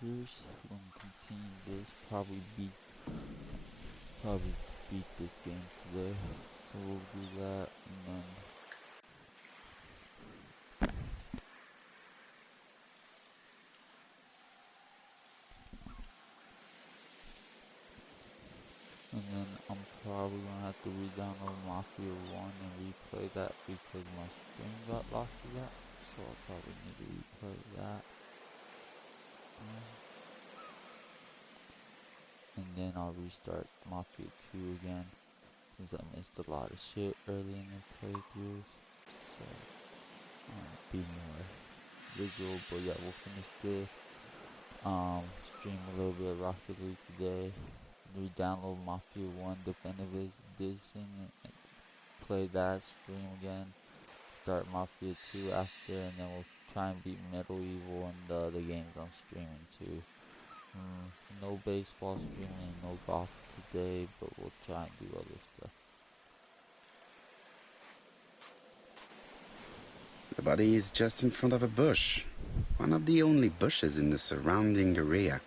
playthroughs. We're gonna continue this. Probably beat this game today. So we'll do that, and then I'm probably gonna have to re-download Mafia 1 and replay that because my stream got lost to that. So I'll probably need to replay that. And then I'll restart Mafia 2 again since I missed a lot of shit early in the playthroughs. So be more visual, but yeah, we'll finish this. Stream a little bit of Rocket League today. Re-download Mafia 1 Definitive Edition and play that. Stream again. Start Mafia 2 after, and then we'll try and beat Medieval and the other games I'm streaming too. No baseball streaming, no golf today, but we'll try and do other stuff. The body is just in front of a bush, one of the only bushes in the surrounding area.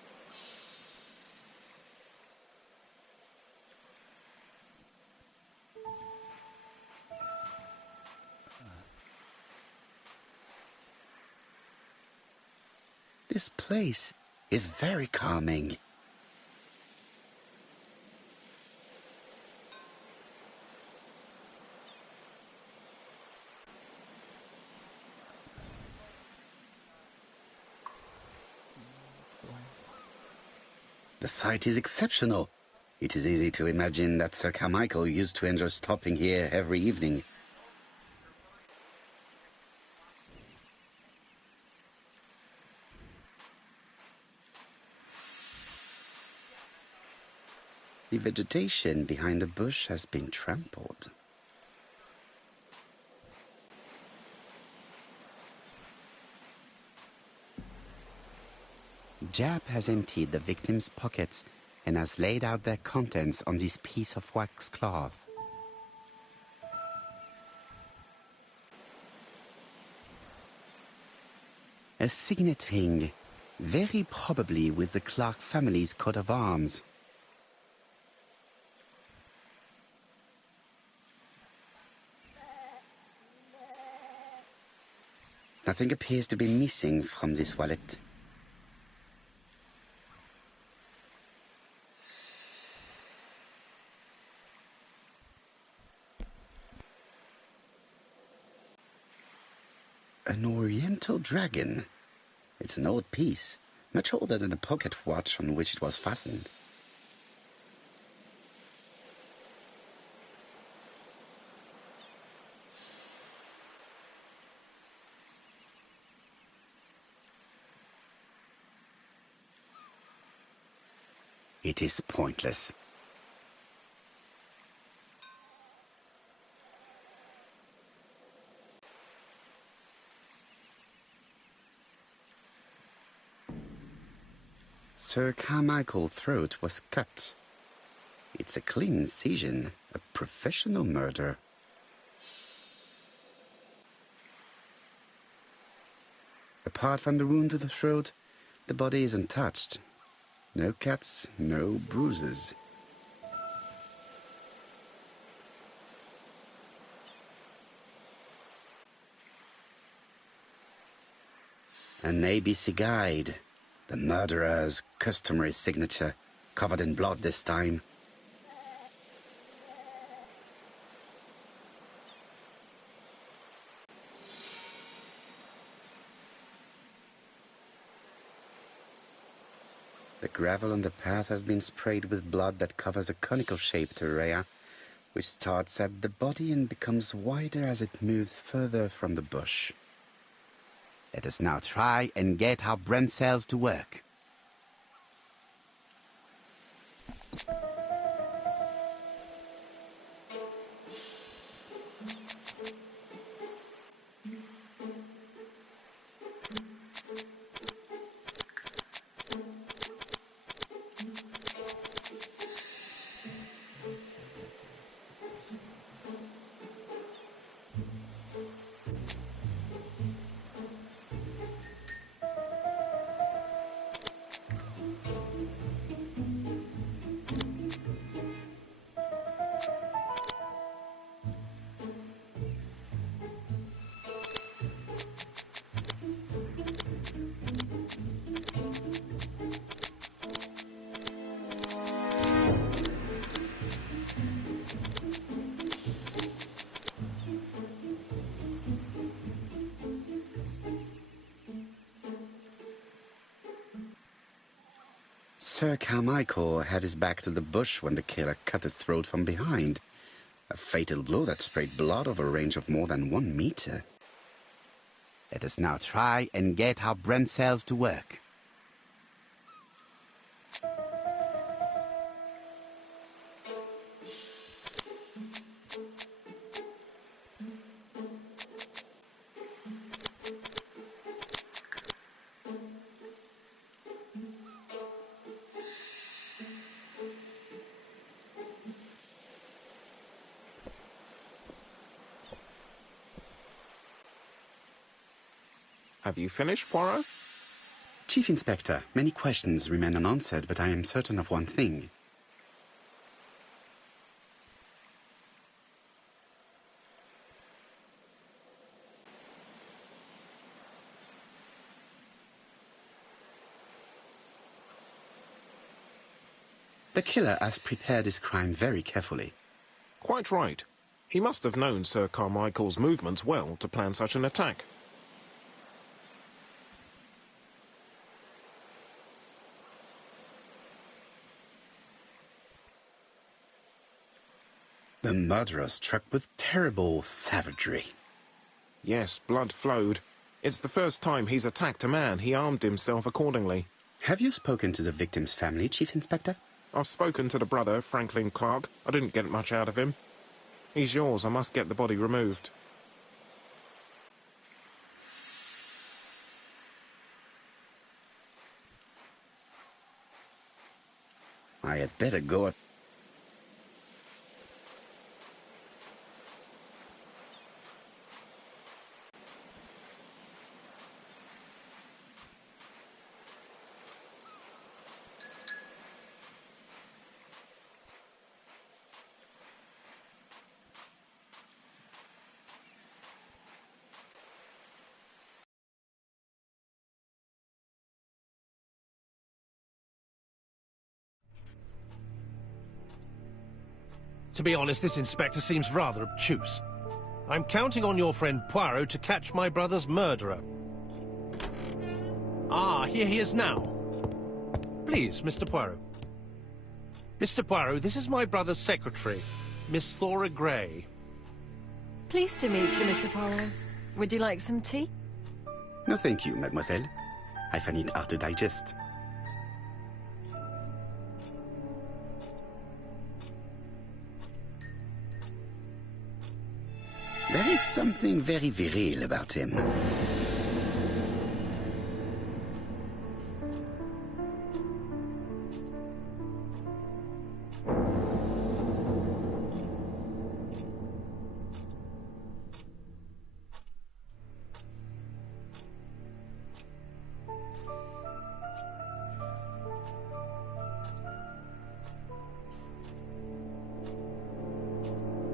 This place is very calming. The site is exceptional. It is easy to imagine that Sir Carmichael used to enjoy stopping here every evening. The vegetation behind the bush has been trampled. Jap has emptied the victim's pockets and has laid out their contents on this piece of wax cloth. A signet ring, very probably with the Clark family's coat of arms. Nothing appears to be missing from this wallet. An oriental dragon. It's an old piece, much older than the pocket watch on which it was fastened. It is pointless. Sir Carmichael's throat was cut. It's a clean incision, a professional murder. Apart from the wound to the throat, the body is untouched. No cuts, no bruises. An ABC guide. The murderer's customary signature, covered in blood this time. The gravel on the path has been sprayed with blood that covers a conical-shaped area, which starts at the body and becomes wider as it moves further from the bush. Let us now try and get our brain cells to work. Sir Carmichael had his back to the bush when the killer cut his throat from behind. A fatal blow that sprayed blood over a range of more than 1 meter. Let us now try and get our brain cells to work. Have you finished, Poirot? Chief Inspector, many questions remain unanswered, but I am certain of one thing. The killer has prepared his crime very carefully. Quite right. He must have known Sir Carmichael's movements well to plan such an attack. The murderer struck with terrible savagery. Yes, blood flowed. It's the first time he's attacked a man. He armed himself accordingly. Have you spoken to the victim's family, Chief Inspector? I've spoken to the brother, Franklin Clark. I didn't get much out of him. He's yours. I must get the body removed. I had better go. To be honest, this inspector seems rather obtuse. I'm counting on your friend Poirot to catch my brother's murderer. Ah, here he is now. Please, Mr. Poirot. Mr. Poirot, this is my brother's secretary, Miss Thora Gray. Pleased to meet you, Mr. Poirot. Would you like some tea? No, thank you, mademoiselle. I find it hard to digest. There is something very viril about him.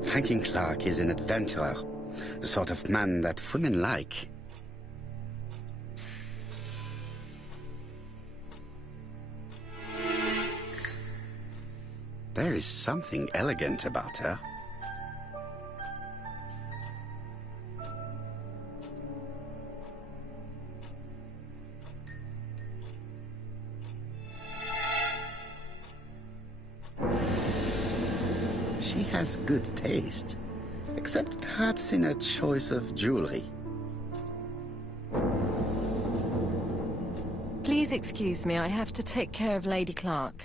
Franklin Clark is an adventurer, the sort of man that women like. There is something elegant about her. She has good taste, except perhaps in her choice of jewelry. Please excuse me, I have to take care of Lady Clark.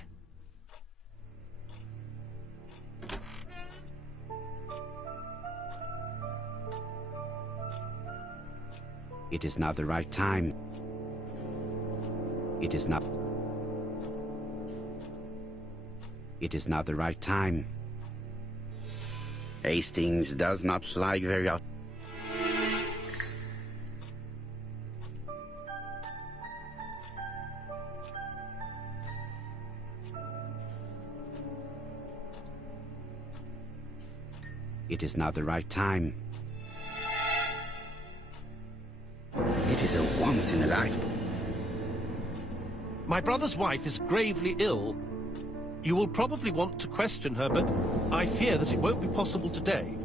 It is not the right time. It is not... It is not the right time. Hastings does not like very out. It is not the right time. It is a once-in-a-lifetime. My brother's wife is gravely ill. You will probably want to question her, but I fear that it won't be possible today.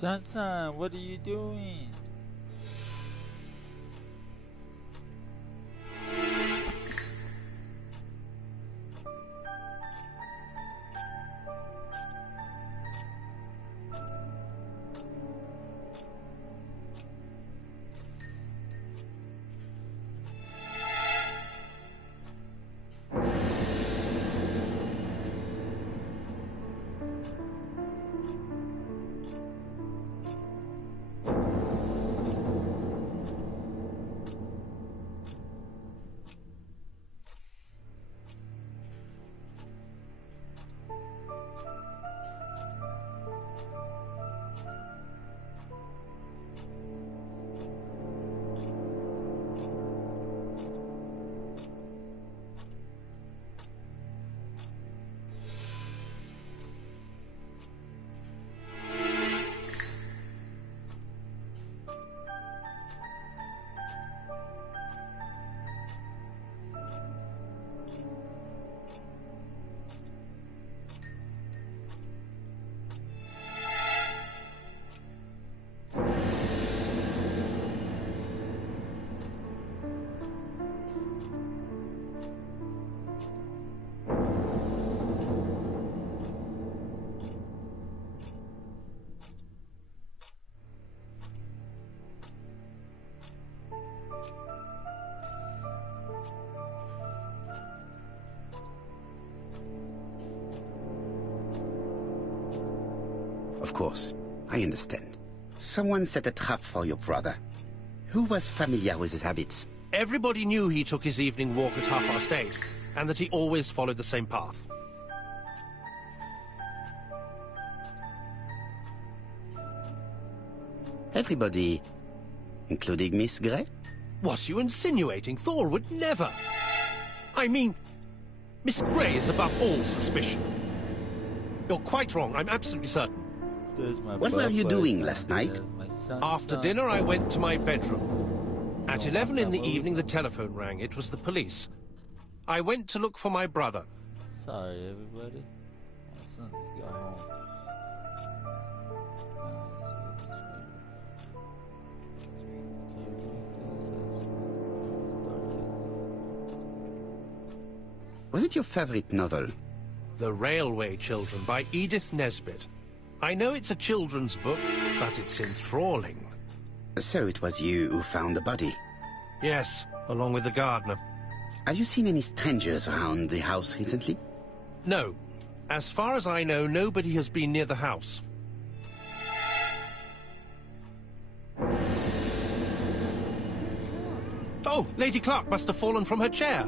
Sansan, what are you doing? Of course, I understand. Someone set a trap for your brother. Who was familiar with his habits? Everybody knew he took his evening walk at 8:30, and that he always followed the same path. Everybody, including Miss Grey? What are you insinuating? Thor would never. I mean, Miss Grey is above all suspicion. You're quite wrong, I'm absolutely certain. What were you doing last night? After dinner, I went to my bedroom. At 11 in the evening, the telephone rang. It was the police. I went to look for my brother. Sorry, everybody. My son's got home. Was it your favorite novel? The Railway Children by Edith Nesbit. I know it's a children's book, but it's enthralling. So it was you who found the body? Yes, along with the gardener. Have you seen any strangers around the house recently? No. As far as I know, nobody has been near the house. Oh, Lady Clark must have fallen from her chair.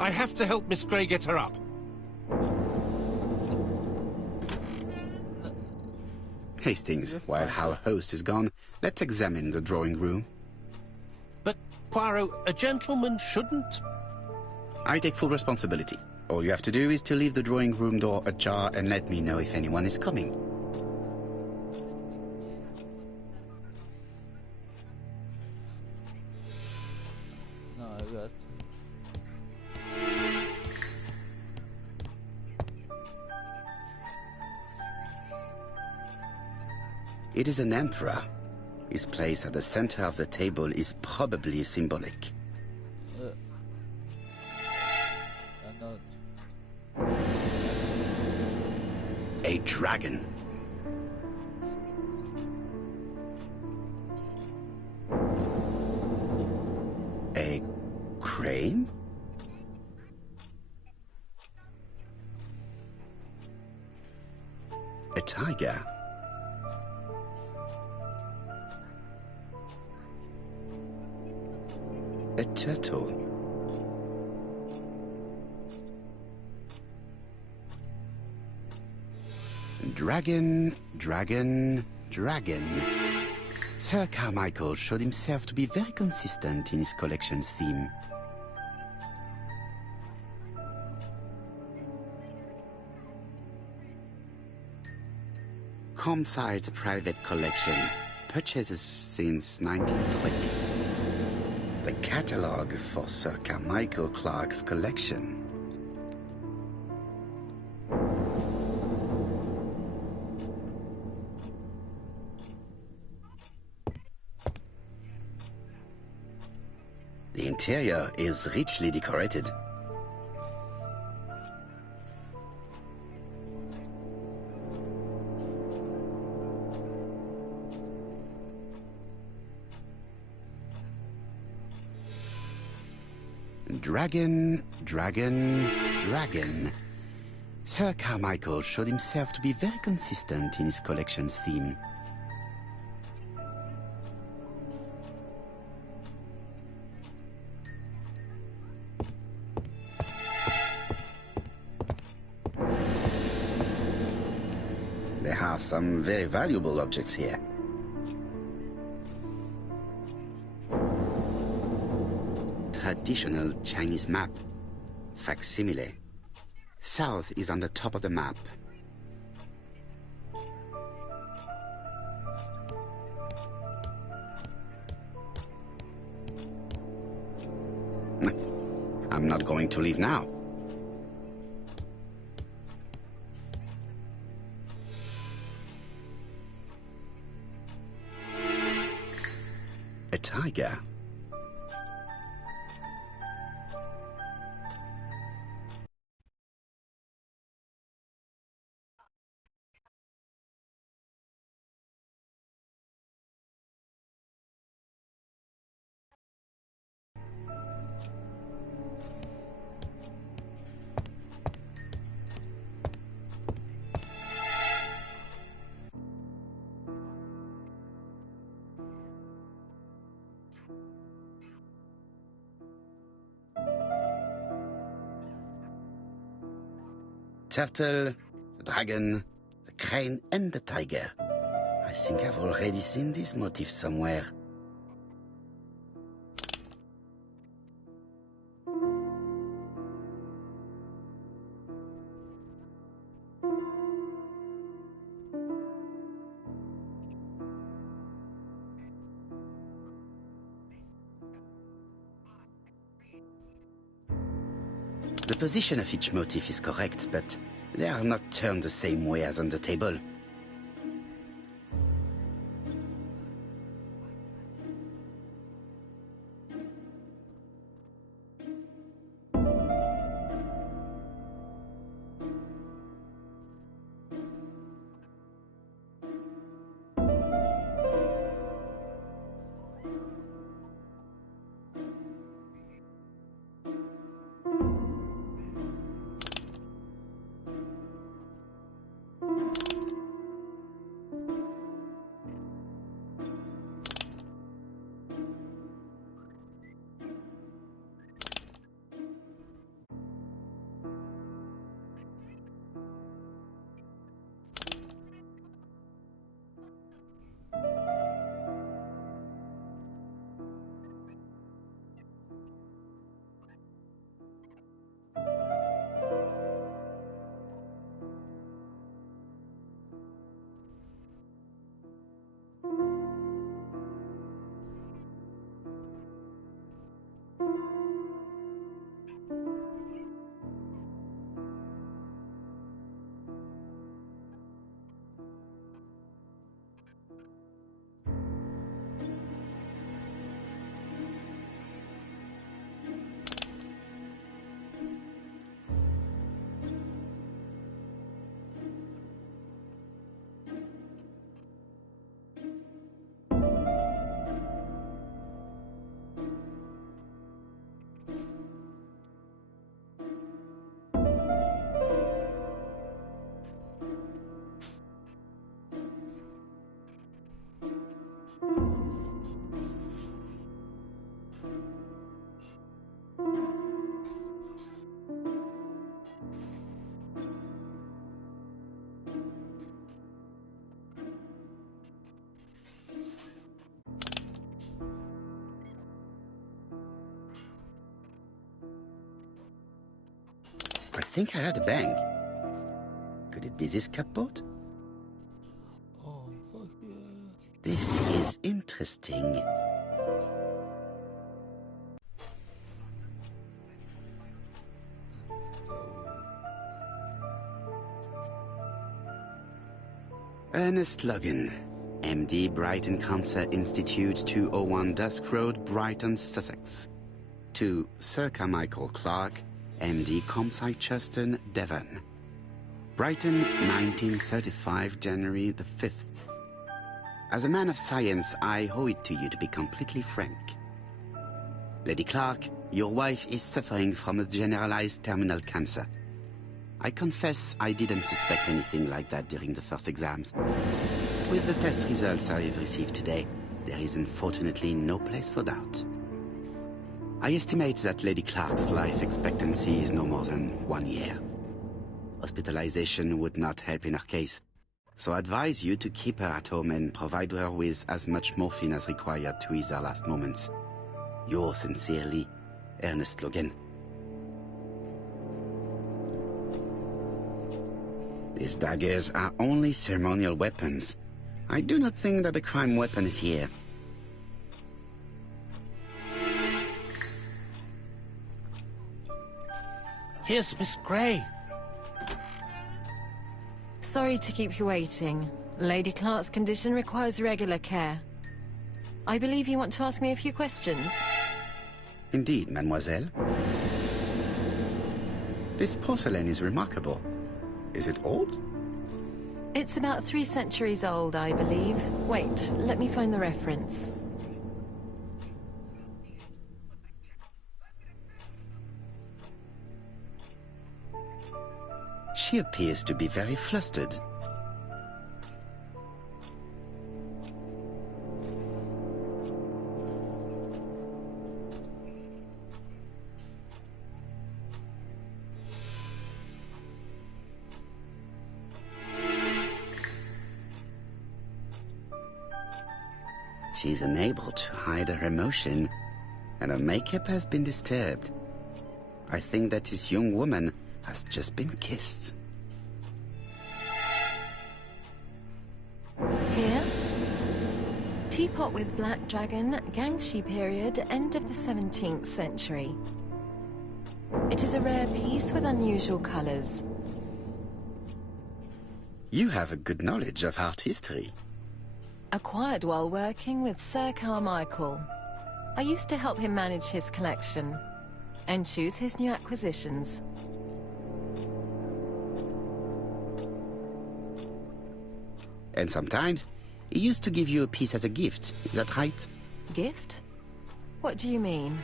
I have to help Miss Grey get her up. Hastings, while our host is gone, let's examine the drawing room. But, Poirot, a gentleman shouldn't... I take full responsibility. All you have to do is to leave the drawing room door ajar and let me know if anyone is coming. No, I got It is an emperor. His place at the center of the table is probably symbolic. A dragon. A crane? A tiger. A turtle. Dragon, dragon, dragon. Sir Carmichael showed himself to be very consistent in his collection's theme. Comside's private collection, purchases since 1920. The catalogue for Sir Carmichael Clark's collection. The interior is richly decorated. Dragon, dragon, dragon. Sir Carmichael showed himself to be very consistent in his collection's theme. There are some very valuable objects here. Traditional Chinese map. Facsimile. South is on the top of the map. I'm not going to leave now. A tiger. Turtle, the dragon, the crane and the tiger. I think I've already seen this motif somewhere. The position of each motif is correct, but they are not turned the same way as on the table. I think I heard a bang. Could it be this cupboard? Oh, fuck yeah. This is interesting. Ernest Logan, MD, Brighton Cancer Institute, 201 Dusk Road, Brighton, Sussex. to Sir Carmichael Clark, MD, Campsite Churstone, Devon. Brighton, 1935, January the 5th. As a man of science, I owe it to you to be completely frank. Lady Clark, your wife is suffering from a generalized terminal cancer. I confess I didn't suspect anything like that during the first exams. With the test results I have received today, there is unfortunately no place for doubt. I estimate that Lady Clark's life expectancy is no more than 1 year. Hospitalization would not help in her case, so I advise you to keep her at home and provide her with as much morphine as required to ease her last moments. Yours sincerely, Ernest Logan. These daggers are only ceremonial weapons. I do not think that the crime weapon is here. Here's Miss Grey. Sorry to keep you waiting. Lady Clark's condition requires regular care. I believe you want to ask me a few questions. Indeed, mademoiselle. This porcelain is remarkable. Is it old? It's about 3 centuries old, I believe. Wait, let me find the reference. She appears to be very flustered. She's unable to hide her emotion, and her makeup has been disturbed. I think that this young woman has just been kissed. Here? Teapot with Black Dragon, Gangshi period, end of the 17th century. It is a rare piece with unusual colors. You have a good knowledge of art history. Acquired while working with Sir Carmichael. I used to help him manage his collection and choose his new acquisitions. And sometimes, he used to give you a piece as a gift. Is that right? Gift? What do you mean?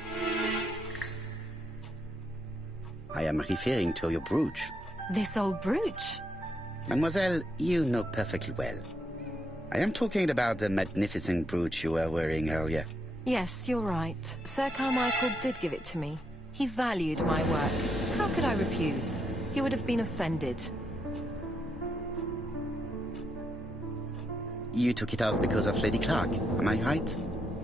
I am referring to your brooch. This old brooch? Mademoiselle, you know perfectly well. I am talking about the magnificent brooch you were wearing earlier. Yes, you're right. Sir Carmichael did give it to me. He valued my work. How could I refuse? He would have been offended. You took it off because of Lady Clark, am I right?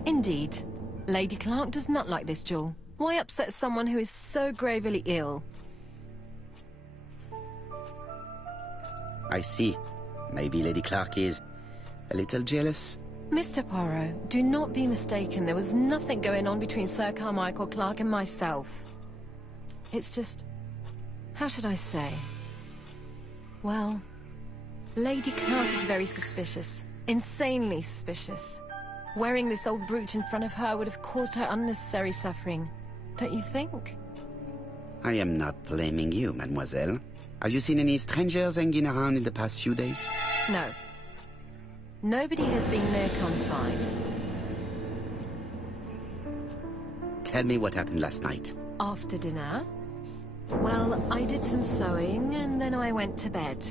Indeed. Lady Clark does not like this jewel. Why upset someone who is so gravely ill? I see. Maybe Lady Clark is a little jealous. Mr. Poirot, do not be mistaken. There was nothing going on between Sir Carmichael Clark and myself. It's just... how should I say? Well, Lady Clark is very suspicious. Insanely suspicious. Wearing this old brooch in front of her would have caused her unnecessary suffering. Don't you think? I am not blaming you, mademoiselle. Have you seen any strangers hanging around in the past few days? No. Nobody has been near Campsite. Tell me what happened last night. After dinner? Well, I did some sewing and then I went to bed.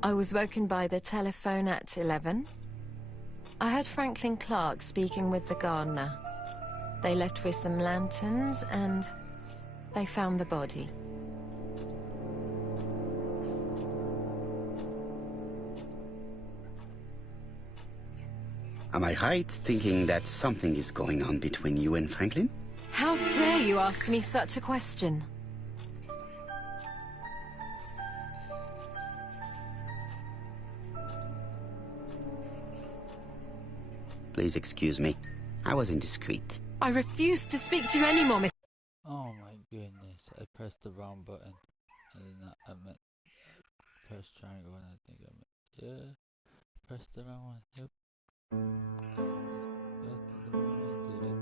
I was woken by the telephone at 11. I heard Franklin Clark speaking with the gardener. They left with some lanterns and they found the body. Am I right thinking that something is going on between you and Franklin? How dare you ask me such a question? Please excuse me. I was indiscreet. I refuse to speak to you anymore, Miss... Oh my goodness, I pressed the wrong button. I meant press triangle and I think I meant, yeah, press the wrong one, yep. That's the one I did it.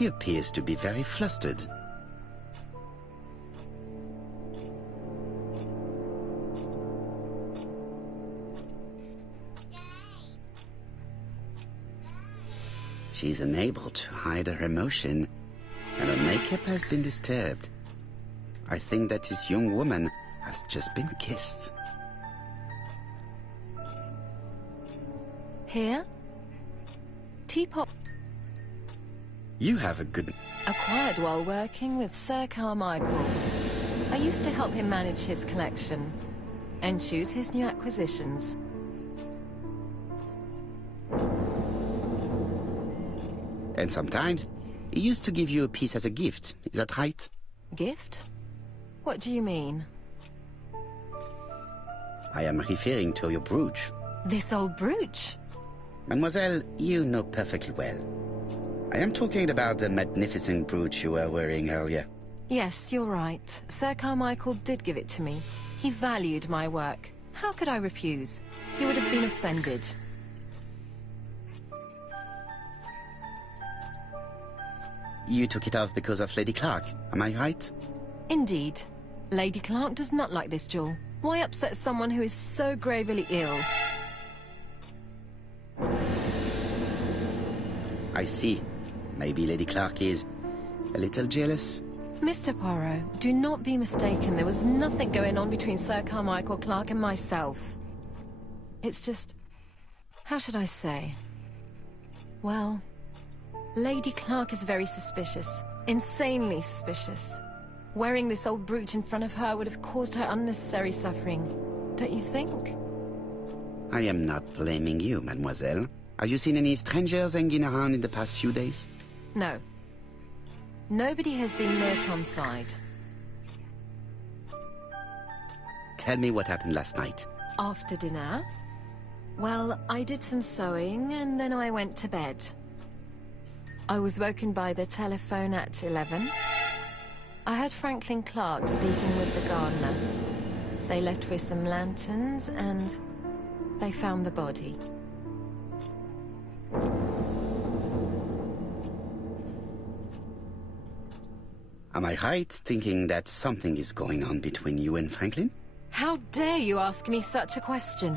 She appears to be very flustered. She's unable to hide her emotion, and her makeup has been disturbed. I think that this young woman has just been kissed. Here? Teapot. You have a good... Acquired while working with Sir Carmichael. I used to help him manage his collection and choose his new acquisitions. And sometimes, he used to give you a piece as a gift. Is that right? Gift? What do you mean? I am referring to your brooch. This old brooch? Mademoiselle, you know perfectly well. I am talking about the magnificent brooch you were wearing earlier. Yes, you're right. Sir Carmichael did give it to me. He valued my work. How could I refuse? He would have been offended. You took it off because of Lady Clark, am I right? Indeed. Lady Clark does not like this jewel. Why upset someone who is so gravely ill? I see. Maybe Lady Clark is a little jealous. Mr. Poirot, do not be mistaken. There was nothing going on between Sir Carmichael Clark and myself. It's just... how should I say? Well, Lady Clark is very suspicious. Insanely suspicious. Wearing this old brooch in front of her would have caused her unnecessary suffering. Don't you think? I am not blaming you, mademoiselle. Have you seen any strangers hanging around in the past few days? No. Nobody has been near Comside. Tell me what happened last night. After dinner? Well, I did some sewing and then I went to bed. I was woken by the telephone at 11. I heard Franklin Clark speaking with the gardener. They left with some lanterns and they found the body. Am I right thinking that something is going on between you and Franklin? How dare you ask me such a question?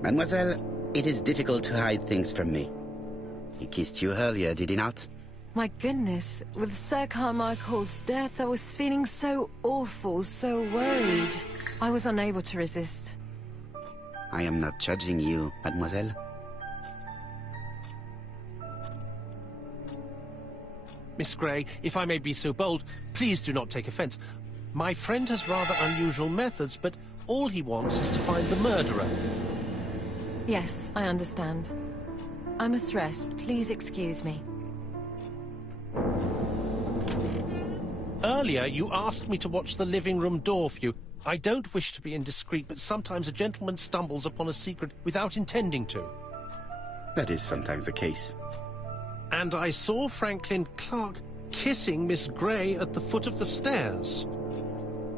Mademoiselle, it is difficult to hide things from me. He kissed you earlier, did he not? My goodness, with Sir Carmichael's death, I was feeling so awful, so worried. I was unable to resist. I am not judging you, mademoiselle. Miss Grey, if I may be so bold, please do not take offence. My friend has rather unusual methods, but all he wants is to find the murderer. Yes, I understand. I must rest. Please excuse me. Earlier, you asked me to watch the living room door for you. I don't wish to be indiscreet, but sometimes a gentleman stumbles upon a secret without intending to. That is sometimes the case. And I saw Franklin Clark kissing Miss Grey at the foot of the stairs.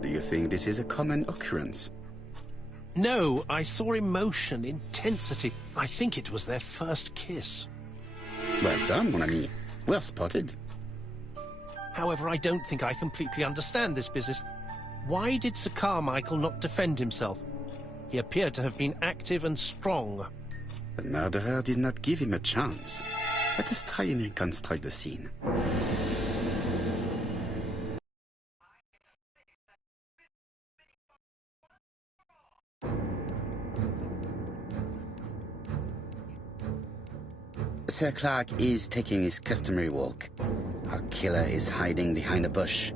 Do you think this is a common occurrence? No, I saw emotion, intensity. I think it was their first kiss. Well done, mon ami. Well spotted. However, I don't think I completely understand this business. Why did Sir Carmichael not defend himself? He appeared to have been active and strong. The murderer did not give him a chance. Let us try and reconstruct the scene. Sir Clark is taking his customary walk. Our killer is hiding behind a bush.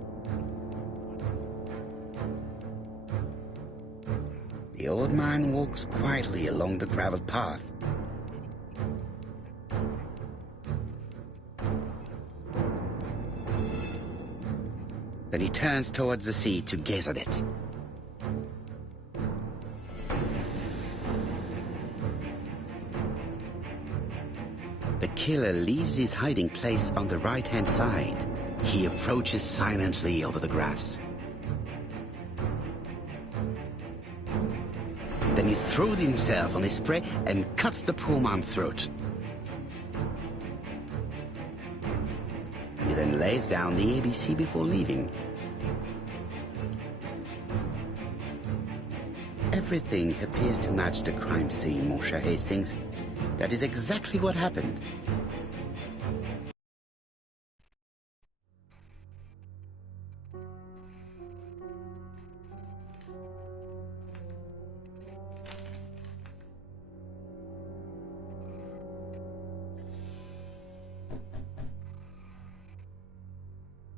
The old man walks quietly along the gravel path. Then he turns towards the sea to gaze at it. The killer leaves his hiding place on the right-hand side. He approaches silently over the grass. Then Then he throws himself on his prey and cuts the poor man's throat. He then lays down the ABC before leaving. Everything appears to match the crime scene, Monsieur Hastings. That is exactly what happened.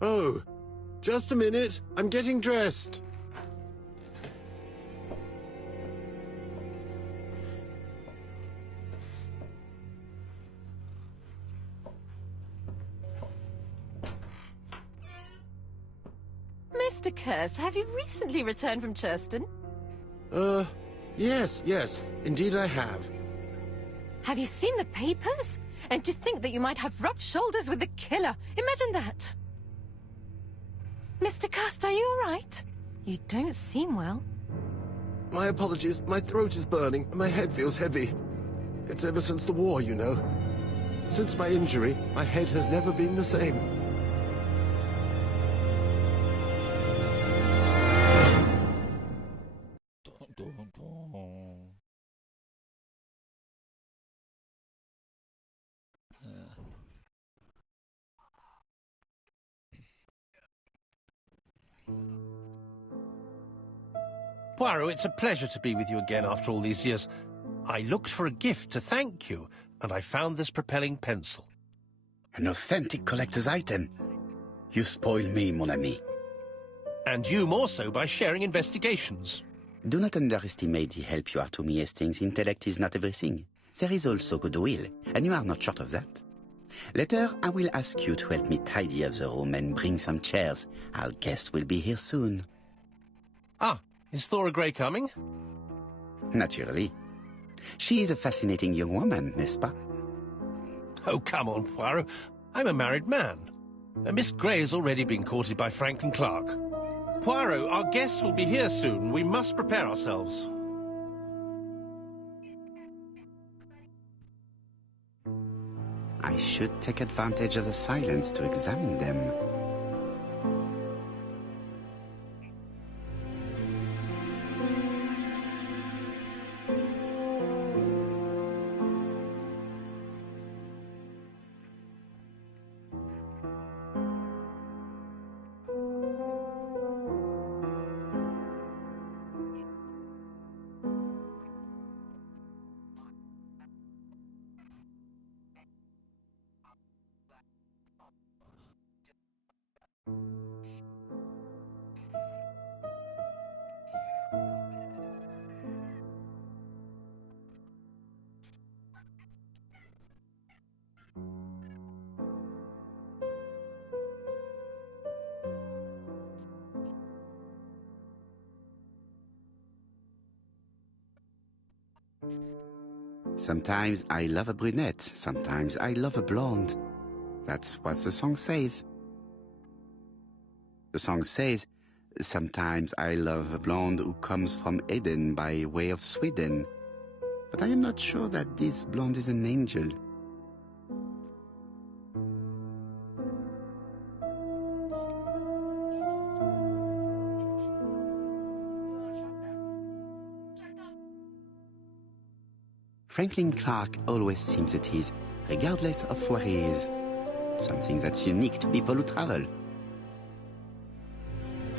Oh, just a minute. I'm getting dressed. Mr. Kirst, have you recently returned from Churston? Yes. Indeed I have. Have you seen the papers? And to think that you might have rubbed shoulders with the killer. Imagine that. Mr. Kirst, are you all right? You don't seem well. My apologies. My throat is burning and my head feels heavy. It's ever since the war, you know. Since my injury, my head has never been the same. Poirot, it's a pleasure to be with you again after all these years. I looked for a gift to thank you, and I found this propelling pencil. An authentic collector's item. You spoil me, mon ami. And you more so by sharing investigations. Do not underestimate the help you are to me, Hastings. Intellect is not everything. There is also goodwill, and you are not short of that. Later, I will ask you to help me tidy up the room and bring some chairs. Our guest will be here soon. Ah, is Thora Grey coming? Naturally. She is a fascinating young woman, n'est-ce pas? Oh, come on, Poirot. I'm a married man. Miss Grey has already been courted by Franklin Clark. Poirot, our guests will be here soon. We must prepare ourselves. I should take advantage of the silence to examine them. Sometimes I love a brunette, sometimes I love a blonde. That's what the song says. The song says, sometimes I love a blonde who comes from Eden by way of Sweden. But I am not sure that this blonde is an angel. Franklin Clark always seems at ease, regardless of where he is. Something that's unique to people who travel.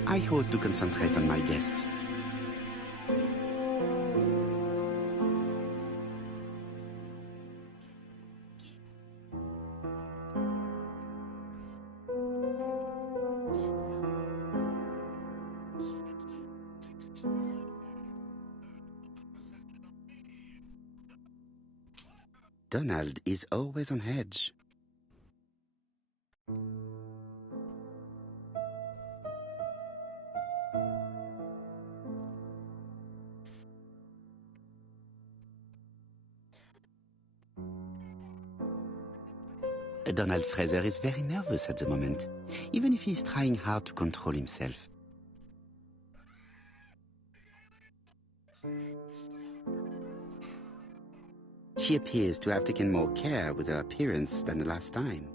I ought to concentrate on my guests. Donald is always on edge. Donald Fraser is very nervous at the moment, even if he's trying hard to control himself. she appears to have taken more care with her appearance than the last time.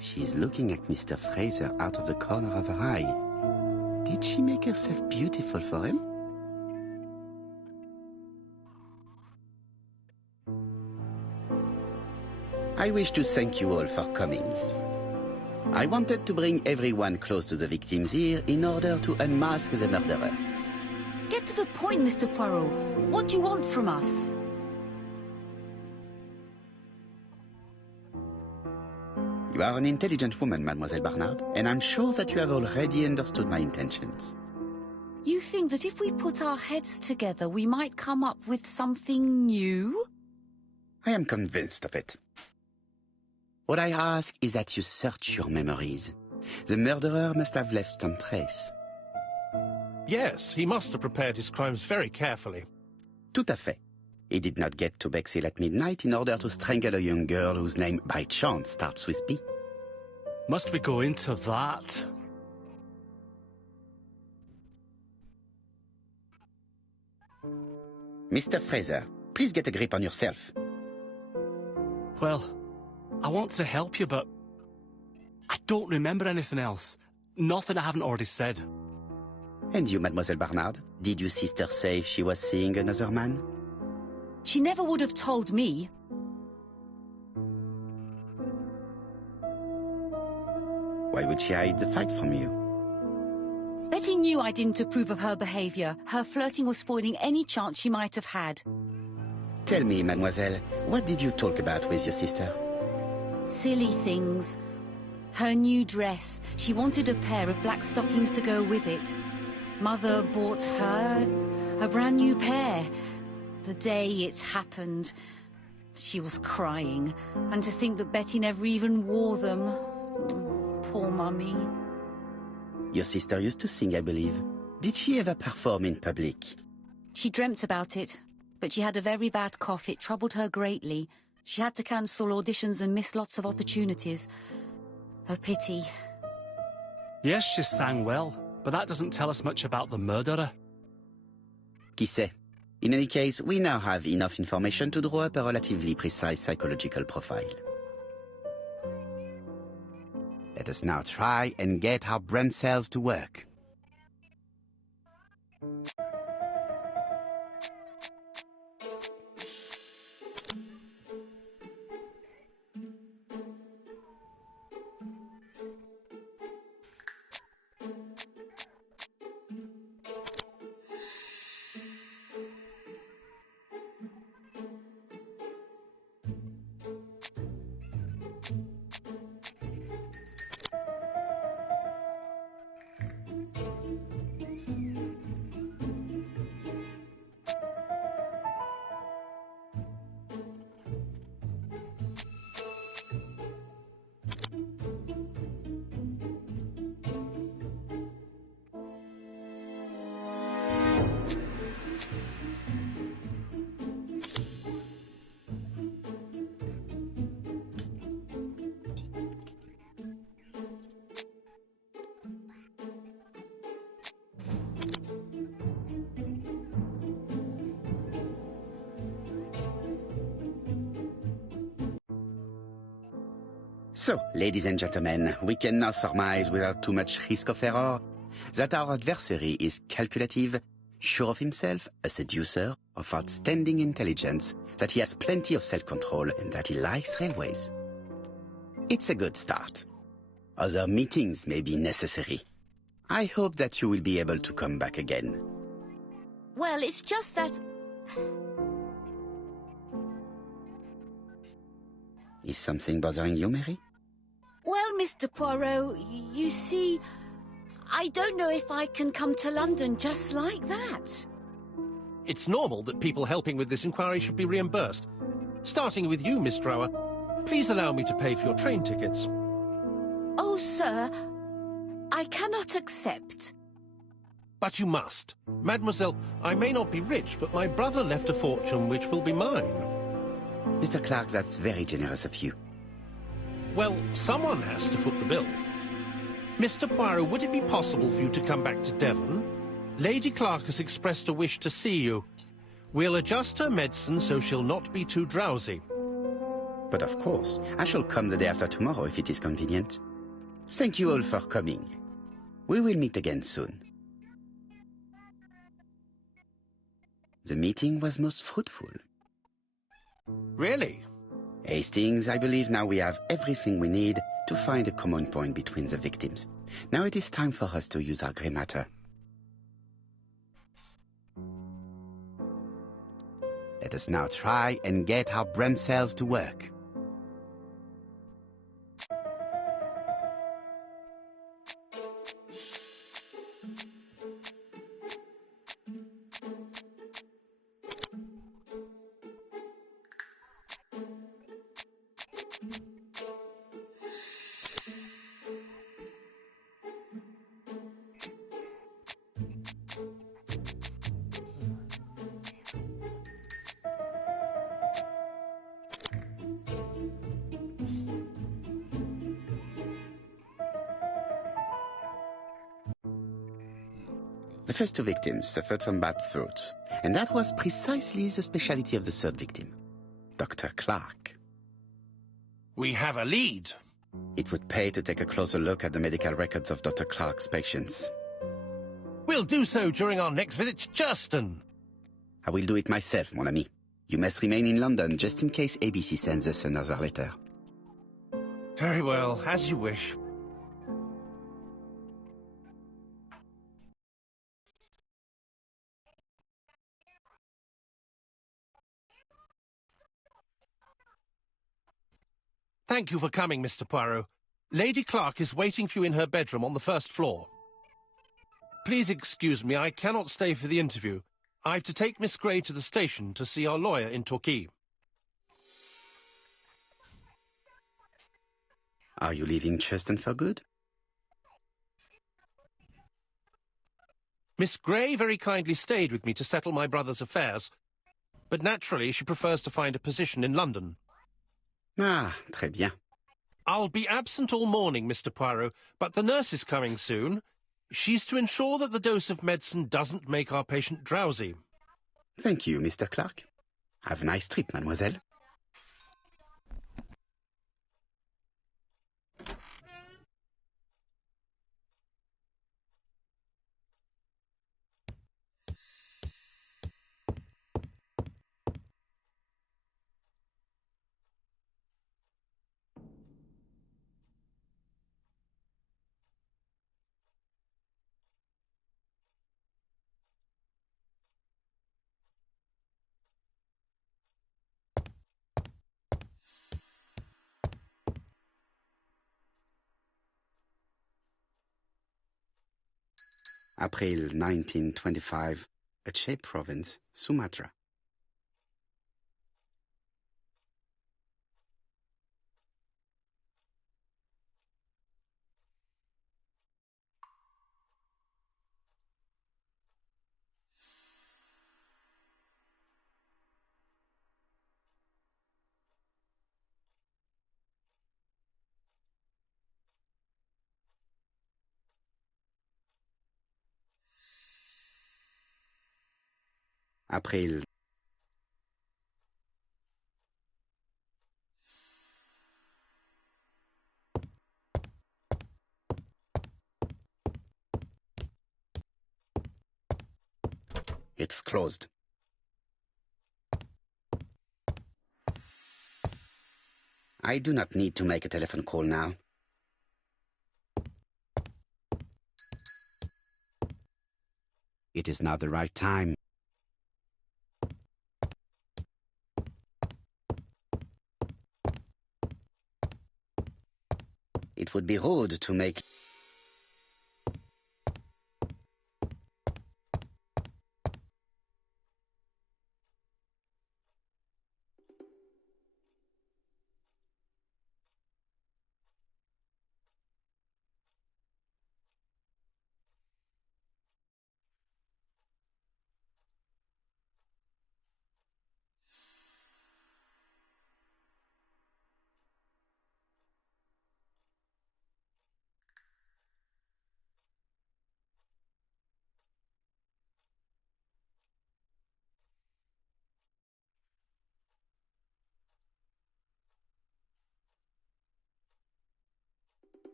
She's looking at Mr. Fraser out of the corner of her eye. Did she make herself beautiful for him? I wish to thank you all for coming. I wanted to bring everyone close to the victims here in order to unmask the murderer. Get to the point, Mr. Poirot. What do you want from us? You are an intelligent woman, Mademoiselle Barnard, and I'm sure that you have already understood my intentions. You think that if we put our heads together, we might come up with something new? I am convinced of it. What I ask is that you search your memories. The murderer must have left some trace. Yes, he must have prepared his crimes very carefully. Tout à fait. He did not get to Bexhill at midnight in order to strangle a young girl whose name by chance starts with B. Must we go into that? Mr. Fraser, please get a grip on yourself. Well, I want to help you, but I don't remember anything else. Nothing I haven't already said. And you, Mademoiselle Barnard, did your sister say if she was seeing another man? She never would have told me. Why would she hide the fact from you? Betty knew I didn't approve of her behavior. Her flirting was spoiling any chance she might have had. Tell me, mademoiselle, what did you talk about with your sister? Silly things. Her new dress. She wanted a pair of black stockings to go with it. Mother bought her a brand new pair. The day it happened, she was crying. And to think that Betty never even wore them. Poor Mummy. Your sister used to sing, I believe. Did she ever perform in public? She dreamt about it, but she had a very bad cough. It troubled her greatly. She had to cancel auditions and miss lots of opportunities. A pity. Yes, she sang well, but that doesn't tell us much about the murderer. Qui sait? In any case, we now have enough information to draw up a relatively precise psychological profile. Let us now try and get our brain cells to work. So, ladies and gentlemen, we can now surmise without too much risk of error that our adversary is calculative, sure of himself, a seducer, of outstanding intelligence, that he has plenty of self-control, and that he likes railways. It's a good start. Other meetings may be necessary. I hope that you will be able to come back again. Well, it's just that... Is something bothering you, Mary? Well, Mr. Poirot, you see, I don't know if I can come to London just like that. It's normal that people helping with this inquiry should be reimbursed. Starting with you, Miss Drower. Please allow me to pay for your train tickets. Oh, sir, I cannot accept. But you must. Mademoiselle, I may not be rich, but my brother left a fortune which will be mine. Mr. Clark, that's very generous of you. Well, someone has to foot the bill. Mr. Poirot, would it be possible for you to come back to Devon? Lady Clark has expressed a wish to see you. We'll adjust her medicine so she'll not be too drowsy. But of course, I shall come the day after tomorrow if it is convenient. Thank you all for coming. We will meet again soon. The meeting was most fruitful. Really? Hastings, I believe now we have everything we need to find a common point between the victims. Now it is time for us to use our grey matter. Let us now try and get our brain cells to work. The first two victims suffered from bad throat, and that was precisely the specialty of the third victim, Dr. Clark. We have a lead. It would pay to take a closer look at the medical records of Dr. Clark's patients. We'll do so during our next visit to Churston. I will do it myself, mon ami. You must remain in London just in case ABC sends us another letter. Very well, as you wish. Thank you for coming, Mr. Poirot. Lady Clark is waiting for you in her bedroom on the first floor. Please excuse me, I cannot stay for the interview. I've to take Miss Grey to the station to see our lawyer in Torquay. Are you leaving Churston for good? Miss Grey very kindly stayed with me to settle my brother's affairs, but naturally she prefers to find a position in London. Ah, très bien. I'll be absent all morning, Mr. Poirot, but the nurse is coming soon. She's to ensure that the dose of medicine doesn't make our patient drowsy. Thank you, Mr. Clark. Have a nice trip, mademoiselle. April 1925, Aceh Province, Sumatra. April. It's closed. I do not need to make a telephone call now. It is not the right time. It would be rude to make...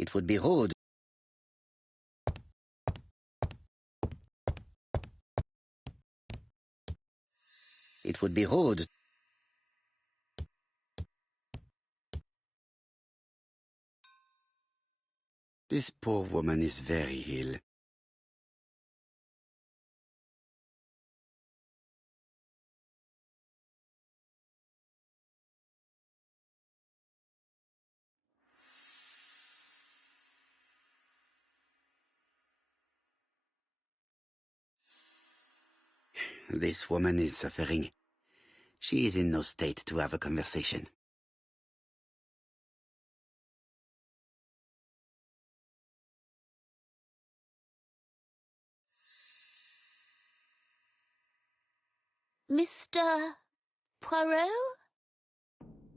It would be rude. It would be rude. This poor woman is very ill. This woman is suffering. She is in no state to have a conversation. Mr. Poirot?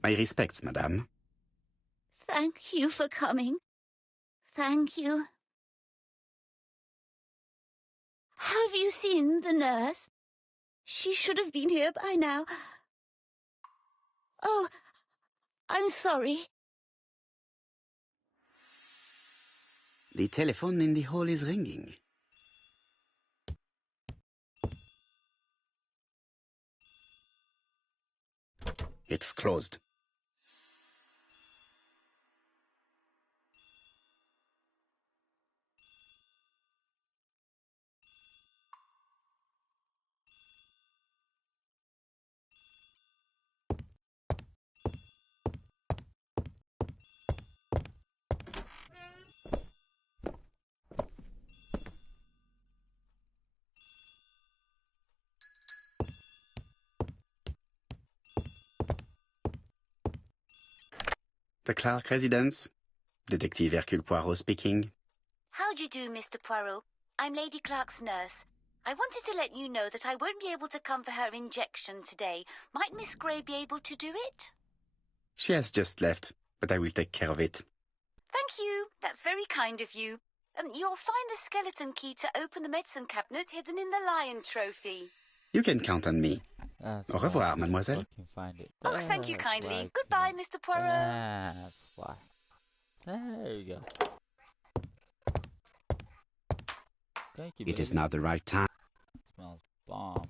My respects, madame. Thank you for coming. Thank you. Have you seen the nurse? She should have been here by now. Oh, I'm sorry. The telephone in the hall is ringing. It's closed. The Clark residence. Detective Hercule Poirot speaking. How do you do, Mr. Poirot? I'm Lady Clark's nurse. I wanted to let you know that I won't be able to come for her injection today. Might Miss Grey be able to do it? She has just left, but I will take care of it. Thank you. That's very kind of you. You'll find the skeleton key to open the medicine cabinet hidden in the lion trophy. You can count on me. That's Au revoir, why I mademoiselle. fucking find it. Oh, thank you That's kindly. why I Goodbye, couldn't- Mr. Poirot. That's why. There you go. Thank you, It is baby. now the right time. Smells bomb.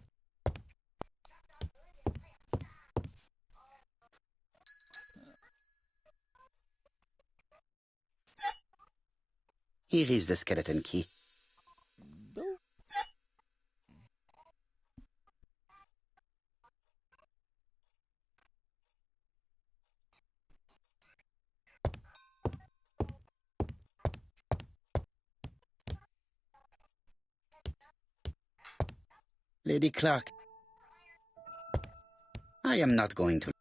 Here is the skeleton key. Nope. Lady Clark. I am not going to.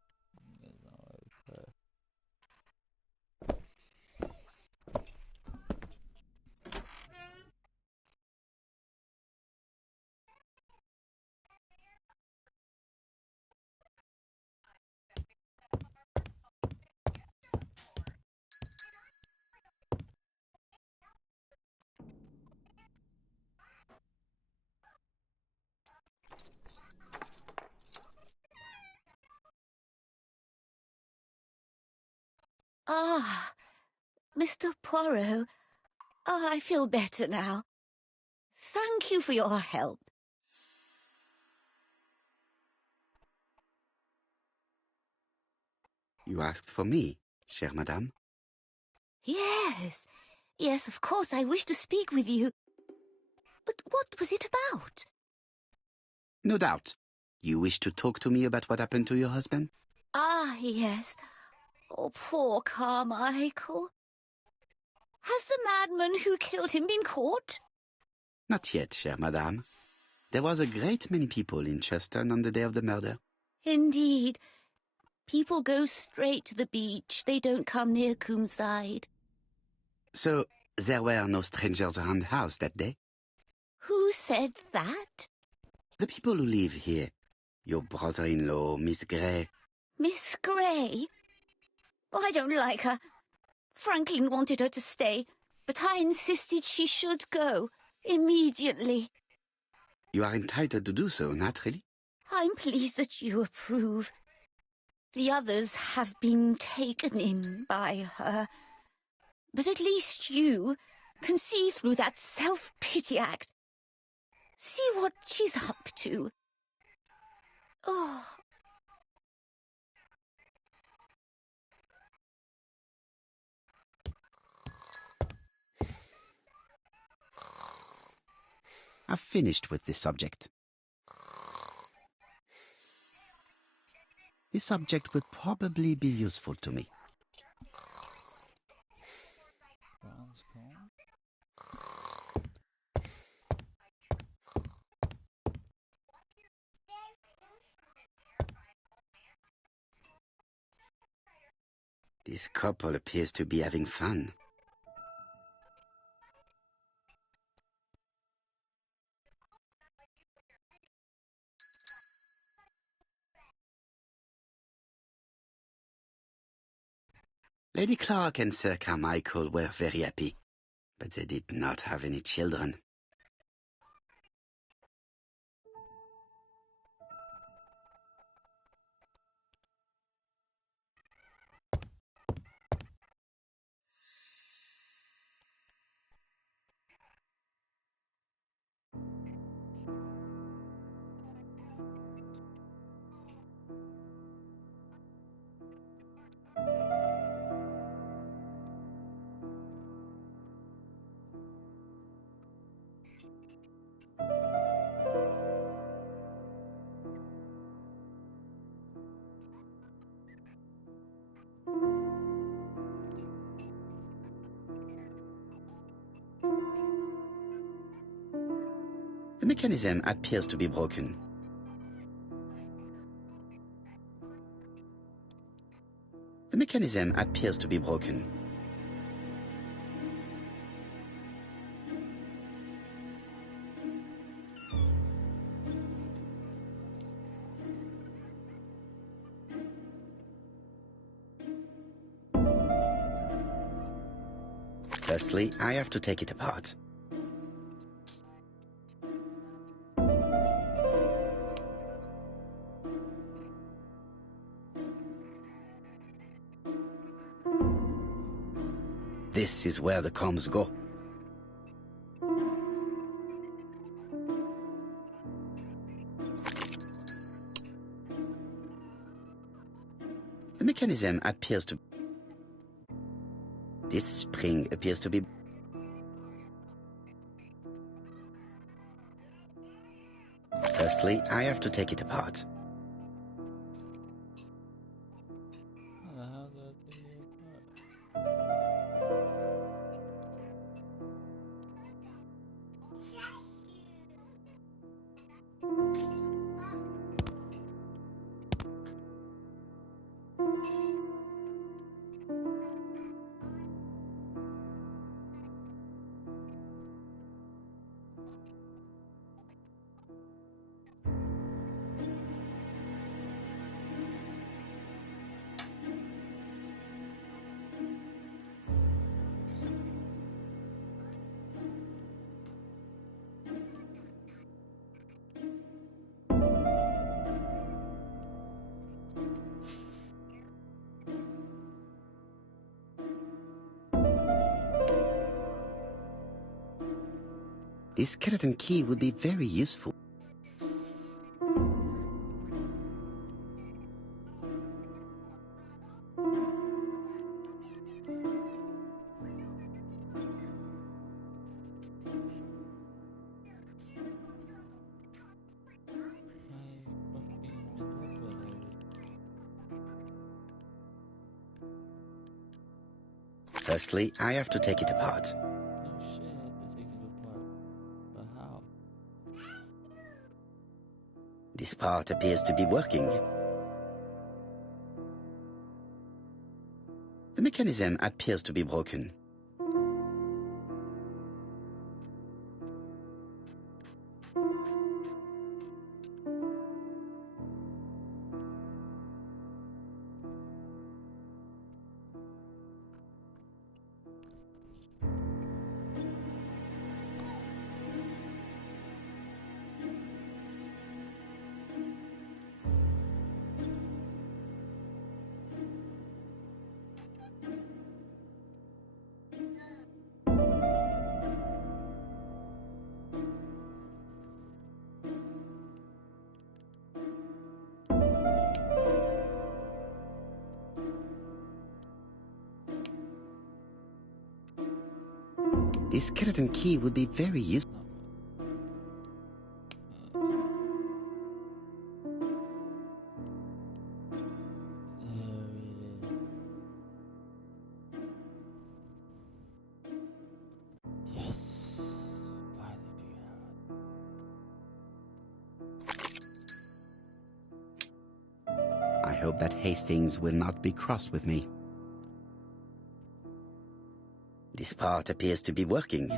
Ah, Mr. Poirot. Oh, I feel better now. Thank you for your help. You asked for me, chère madame. Yes, yes, of course, I wish to speak with you. But what was it about? No doubt. You wish to talk to me about what happened to your husband? Ah, yes. Oh, poor Carmichael. Has the madman who killed him been caught? Not yet, chère madame. There was a great many people in Cheston on the day of the murder. Indeed. People go straight to the beach. They don't come near Coomside. So, there were no strangers around the house that day? Who said that? The people who live here. Your brother-in-law, Miss Grey. Miss Grey? Oh, I don't like her. Franklin wanted her to stay, but I insisted she should go, immediately. You are entitled to do so, naturally. I'm pleased that you approve. The others have been taken in by her. But at least you can see through that self-pity act. See what she's up to. Oh. I've finished with this subject. This subject will probably be useful to me. Bronze comb. This couple appears to be having fun. Lady Clark and Sir Carmichael were very happy, but they did not have any children. The mechanism appears to be broken. The mechanism appears to be broken. Firstly, I have to take it apart. This is where the combs go. The mechanism appears to... This spring appears to be... Firstly, I have to take it apart. How the hell did I take it apart? This skeleton key would be very useful. Firstly, I have to take it apart. No shit, I have to take it apart. But how? This part appears to be working. The mechanism appears to be broken. This skeleton key would be very useful. I hope that Hastings will not be cross with me. This part appears to be working.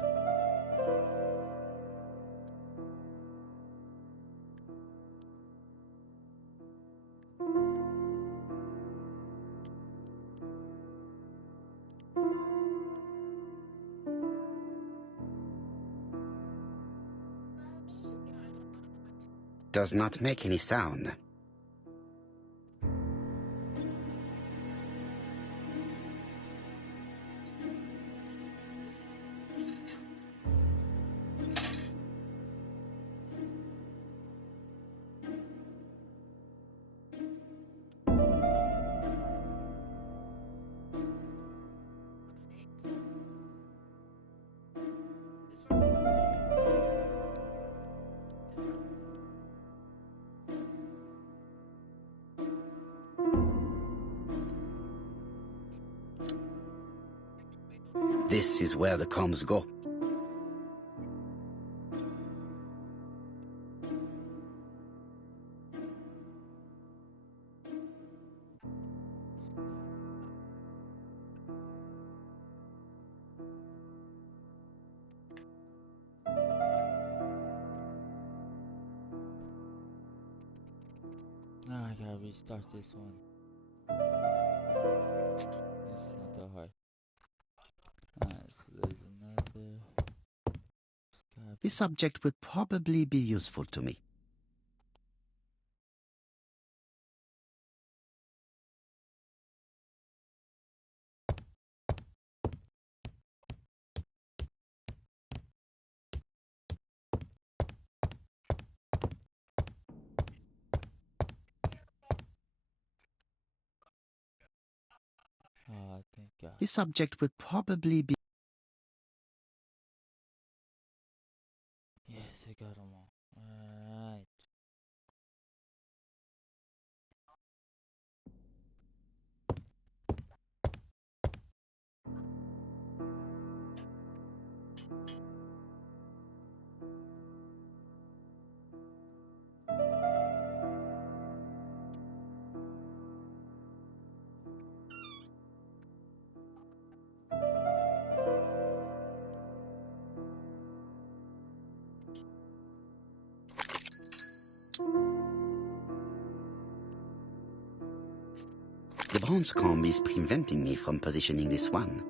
Does not make any sound. This is where the comms go. Now I gotta restart this one. This is not that hard. Alright, so there's another. This subject would probably be useful to me. Oh, thank God. This subject would probably be... Yes, I got them all. Alright. The bronze comb is preventing me from positioning this one.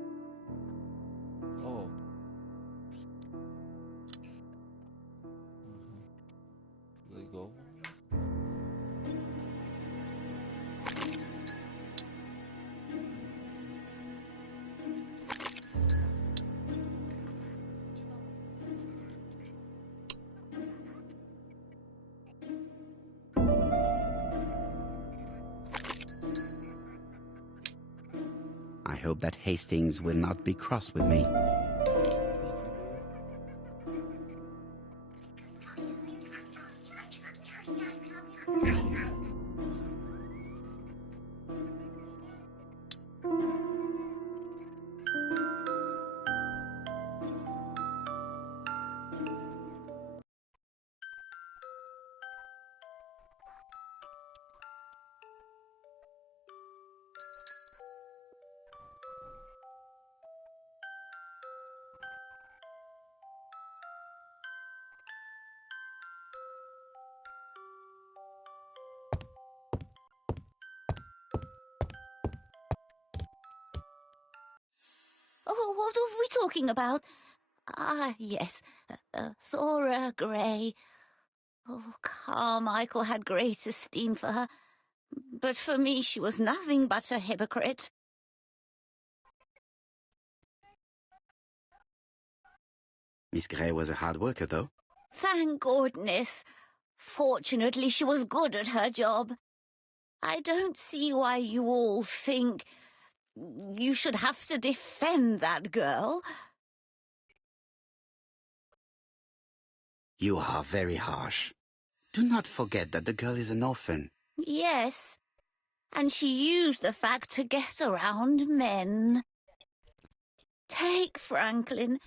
Oh. Let it go. I hope that Hastings will not be cross with me. Oh, what are we talking about? Ah, yes, Thora Grey. Oh, Carmichael had great esteem for her, but for me she was nothing but a hypocrite. Miss Grey was a hard worker, though. Thank goodness. Fortunately, she was good at her job. I don't see why you all think you should have to defend that girl. You are very harsh. Do not forget that the girl is an orphan. Yes, and she used the fact to get around men. Take Franklin.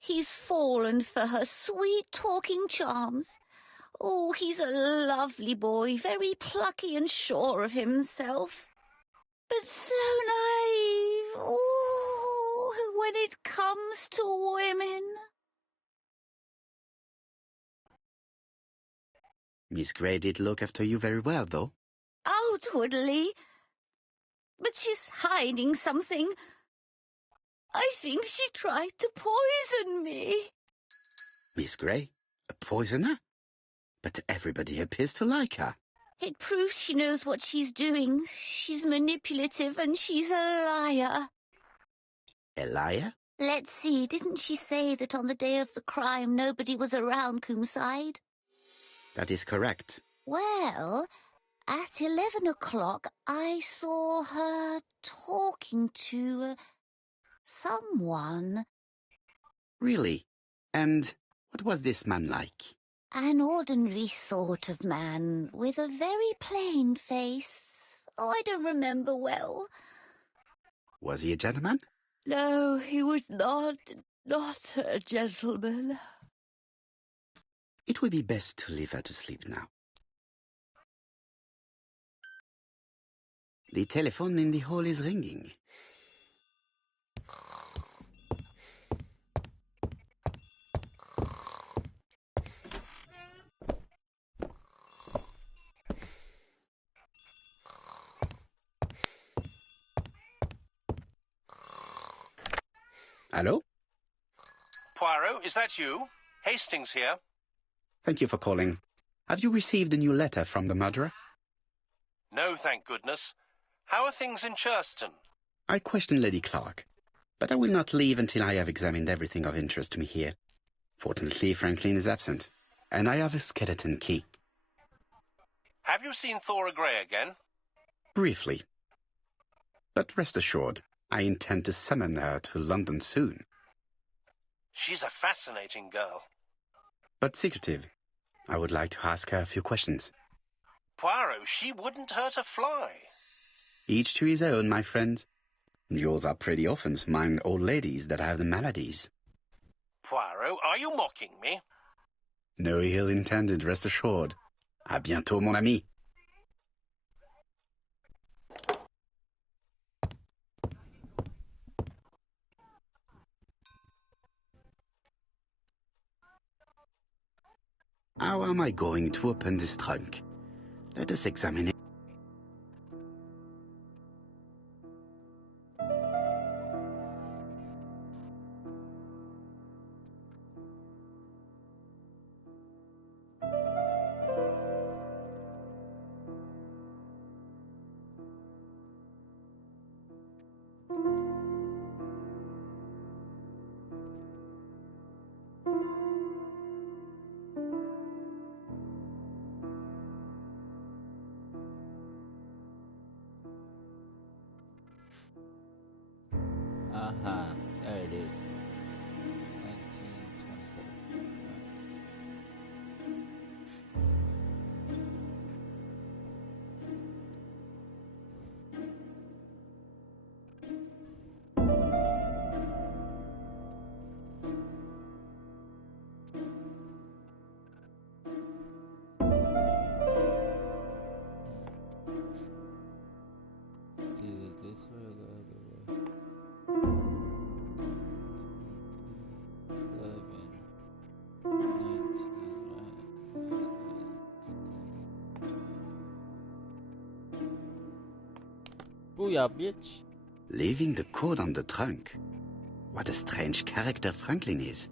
He's fallen for her sweet-talking charms. Oh, he's a lovely boy, very plucky and sure of himself. But so naive. Oh, when it comes to women. Miss Grey did look after you very well, though. Outwardly. But she's hiding something. I think she tried to poison me. Miss Grey? A poisoner? But everybody appears to like her. It proves she knows what she's doing. She's manipulative and she's a liar. A liar? Let's see, didn't she say that on the day of the crime nobody was around Coomside? That is correct. Well, at 11 o'clock I saw her talking to someone. Really? And what was this man like? An ordinary sort of man with a very plain face. Oh, I don't remember well. Was he a gentleman? No, he was not a gentleman. It would be best to leave her to sleep now. The telephone in the hall is ringing. Hello? Poirot, is that you? Hastings here. Thank you for calling. Have you received a new letter from the murderer? No, thank goodness. How are things in Churston? I questioned Lady Clark, but I will not leave until I have examined everything of interest to me here. Fortunately, Franklin is absent, and I have a skeleton key. Have you seen Thora Grey again? Briefly. But rest assured, I intend to summon her to London soon. She's a fascinating girl. But secretive. I would like to ask her a few questions. Poirot, she wouldn't hurt a fly. Each to his own, my friend. Yours are pretty orphans, mine old ladies that have the maladies. Poirot, are you mocking me? No ill intended, rest assured. À bientôt, mon ami. How am I going to open this trunk? Let us examine it. There it is. 1927. Is this way or the other way? 19, Booyah, bitch! Leaving the code on the trunk. What a strange character Franklin is.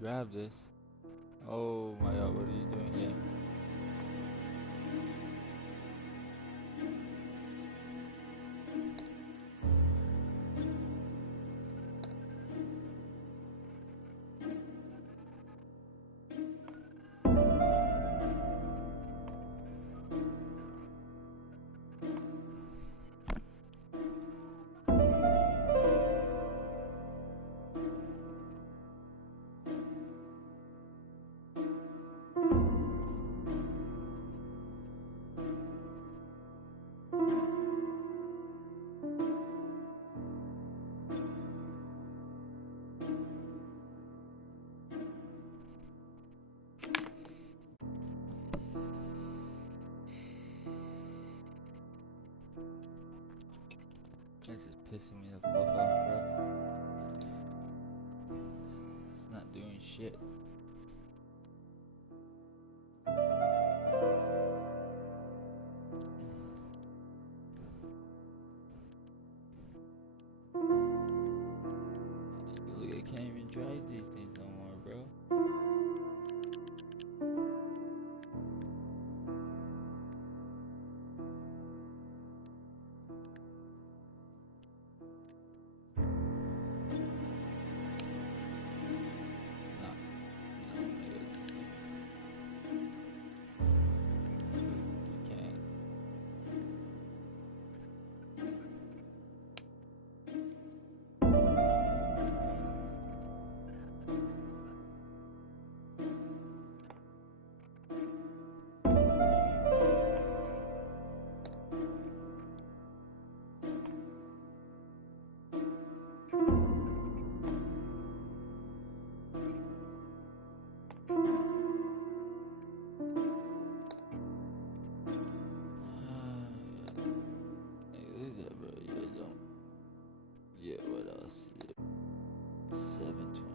grab this. Oh my god, what are you doing here? This is pissing me the fuck off, bro. It's not doing shit. Look, I can't even drive these things no more, bro. Yeah, what else? Yeah. 720.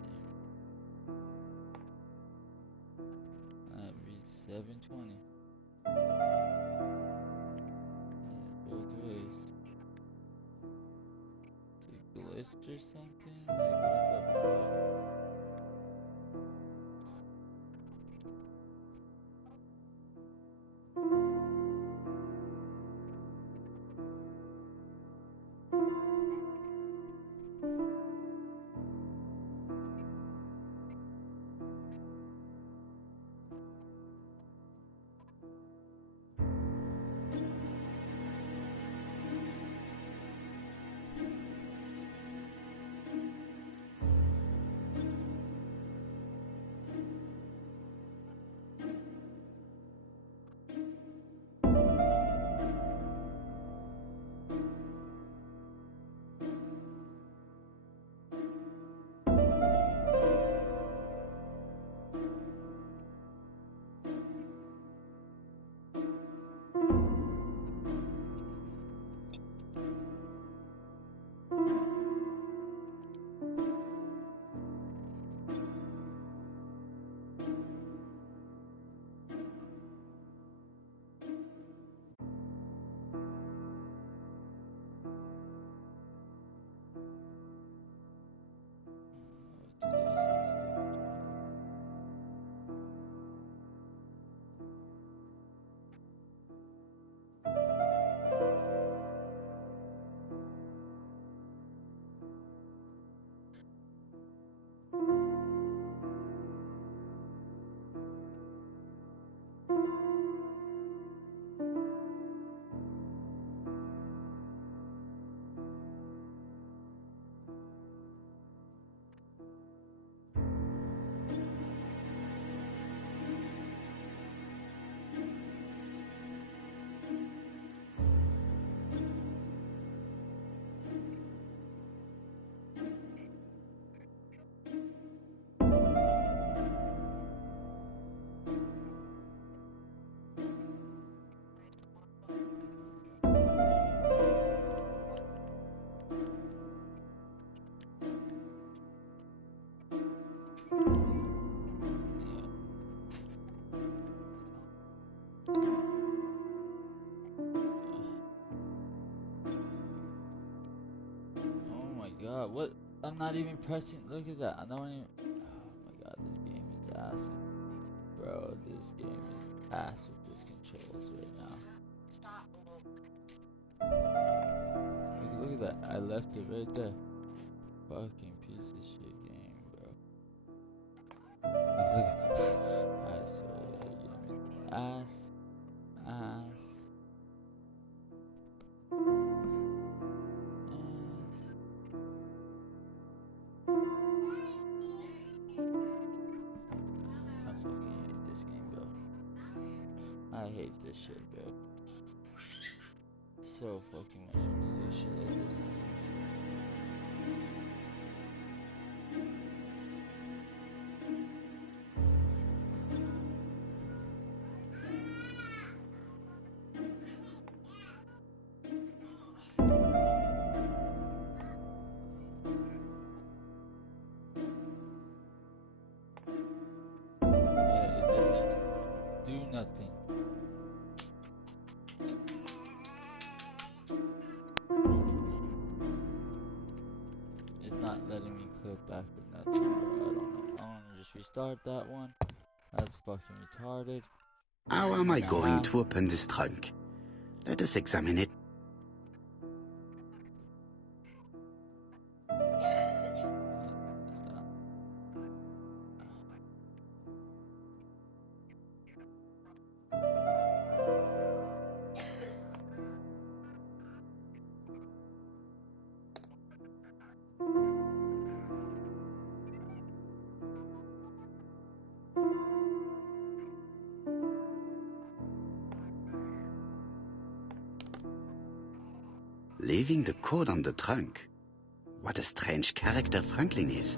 I read 720. Both ways. It's a glitch or something? Like, what the fuck? Oh my god, what? I'm not even pressing. Look at that. I don't even. Oh my god, this bro, this game is ass with these controls right now. Look at that, I left it right there. Fucking piece of shit game, bro. Look. I swear, ass. I hate this shit, bro. So fucking much when you do shit like this. Yeah, it doesn't do nothing. It's not letting me clip back or nothing, bro. I don't know. I'm gonna just restart that one. That's fucking retarded. How am I going to open this trunk? Let us examine it. Leaving the code on the trunk. What a strange character Franklin is.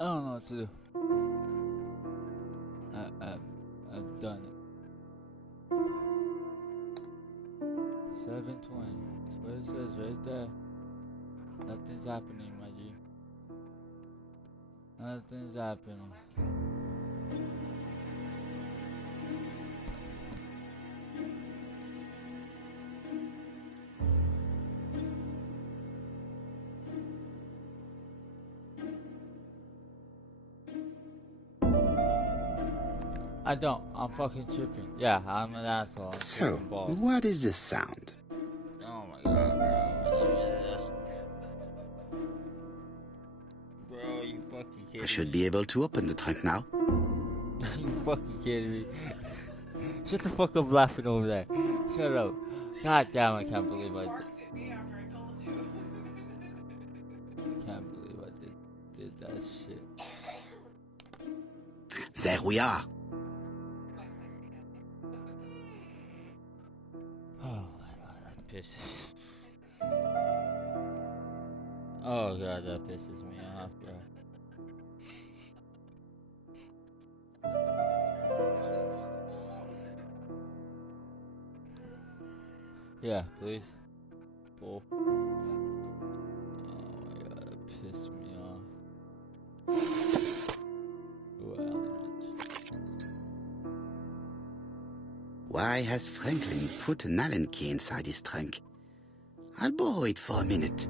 I don't know what to do. I've done it. 720. That's what it says right there. Nothing's happening, my G. Nothing's happening. I don't. I'm fucking tripping. Yeah, I'm an asshole. I'm So, balls. what is this sound? Oh my god, bro. You fucking kidding me? I should be able to open the trunk now. You fucking kidding me? Shut the fuck up laughing over there. Shut up. God damn, I can't believe I did. Can't believe I did that shit. There we are. Oh my god, that pisses. Oh god, that pisses me off, bro. Yeah, please. Bull. Oh my god, that pissed me off. Well, Why has Franklin put an Allen key inside his trunk? I'll borrow it for a minute.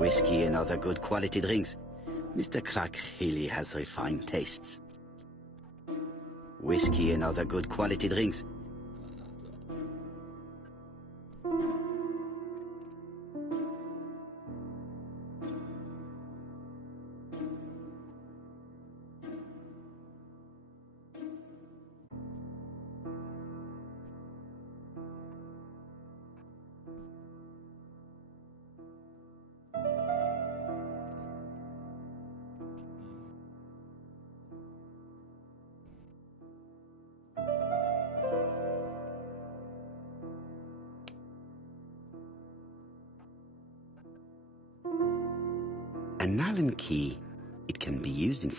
Whiskey and other good quality drinks. Mr. Clark really has refined tastes. Whiskey and other good quality drinks. An Allen key. It can be used in...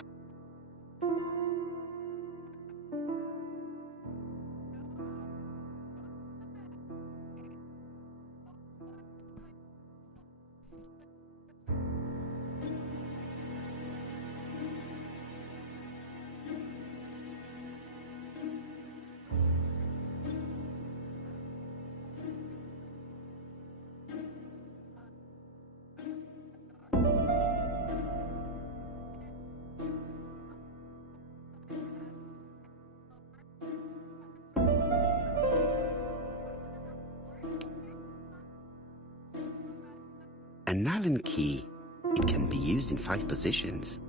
An Allen key. It can be used in 5 positions.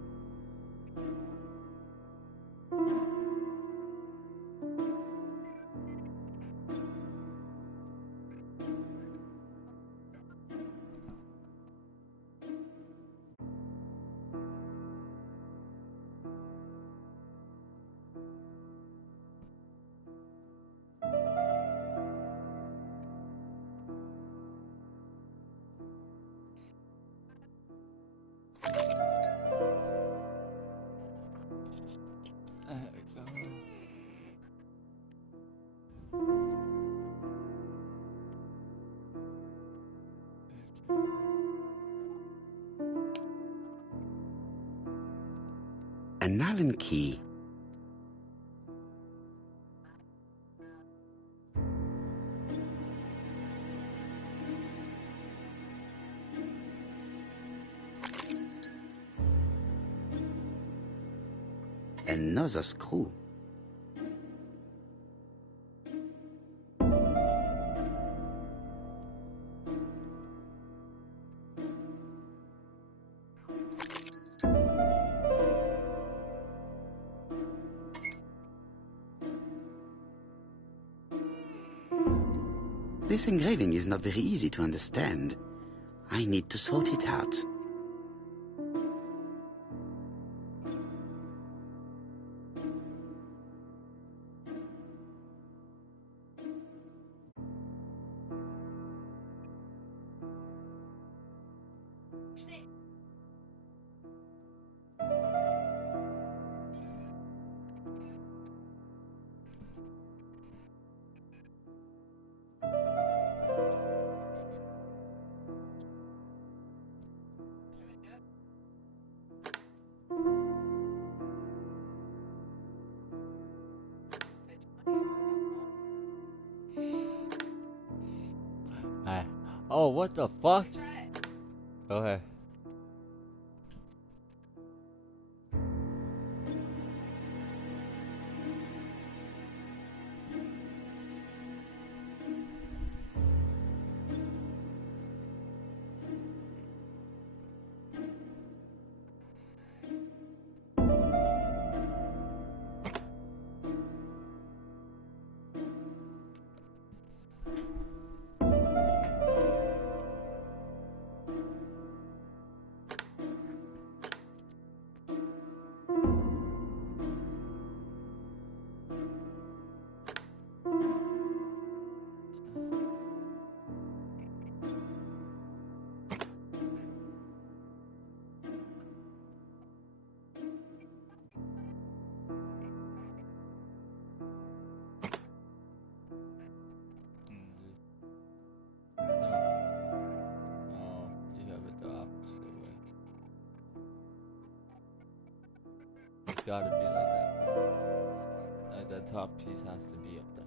An Allen key. Another screw. This engraving is not very easy to understand. I need to sort it out. Oh, what the fuck? Go ahead. Gotta be like that. Like that top piece has to be up there.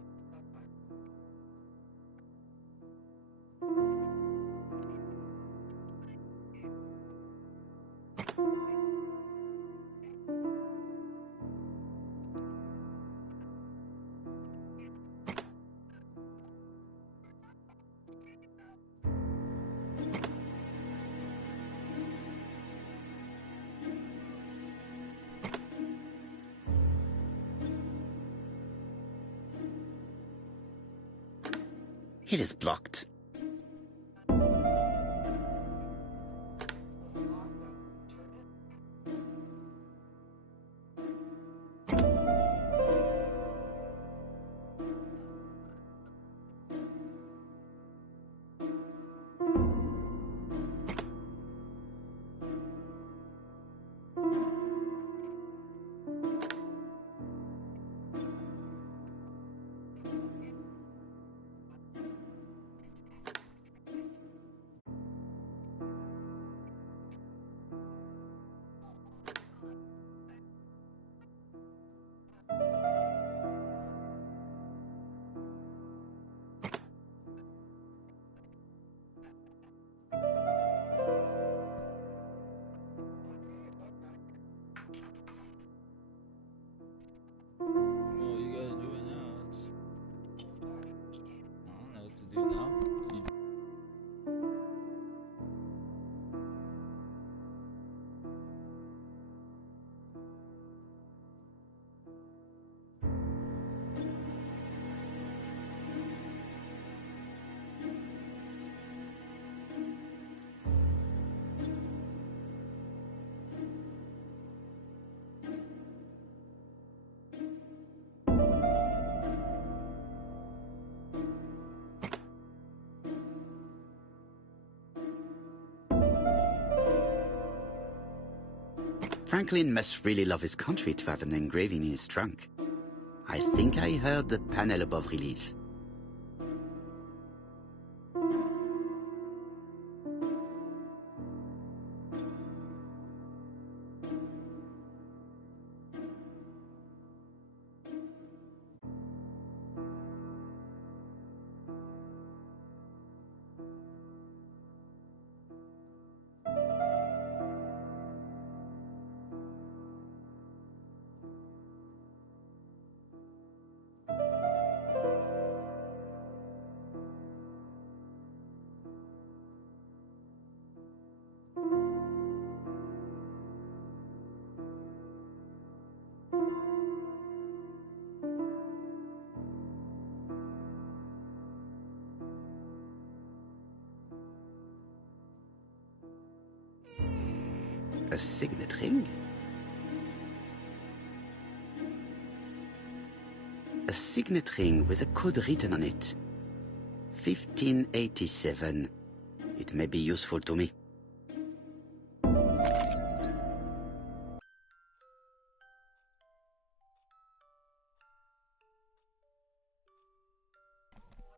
It is blocked. Well, you gotta do it now. I don't know what to do now. Franklin must really love his country to have an engraving in his trunk. I think I heard the panel above release. A signet ring? A signet ring with a code written on it. 1587. It may be useful to me.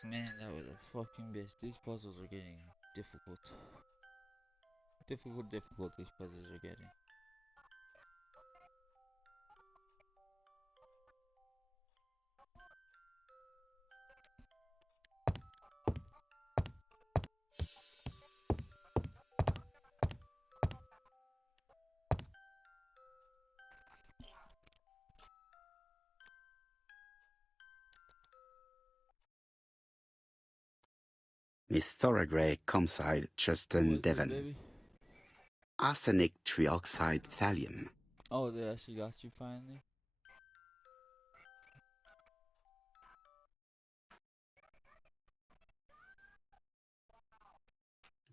Man, that was a fucking bitch. These puzzles are getting difficult. Difficult these puzzles are getting. Miss Thoragray, Comside, Justin, What is Devon. this, baby? Arsenic trioxide thallium. Oh, they actually got you finally?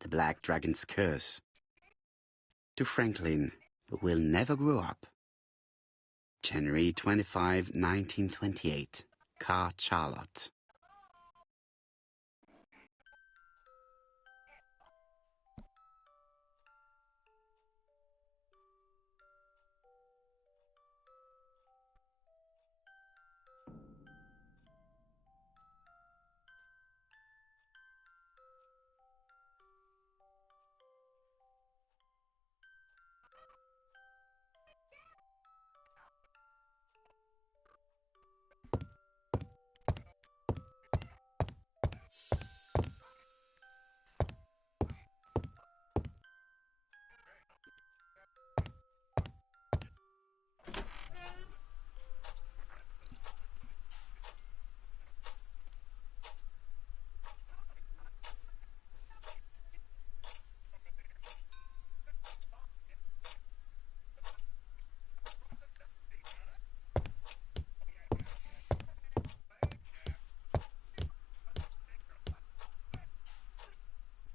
The Black Dragon's Curse. To Franklin, who will never grow up. January 25, 1928. Car Charlotte.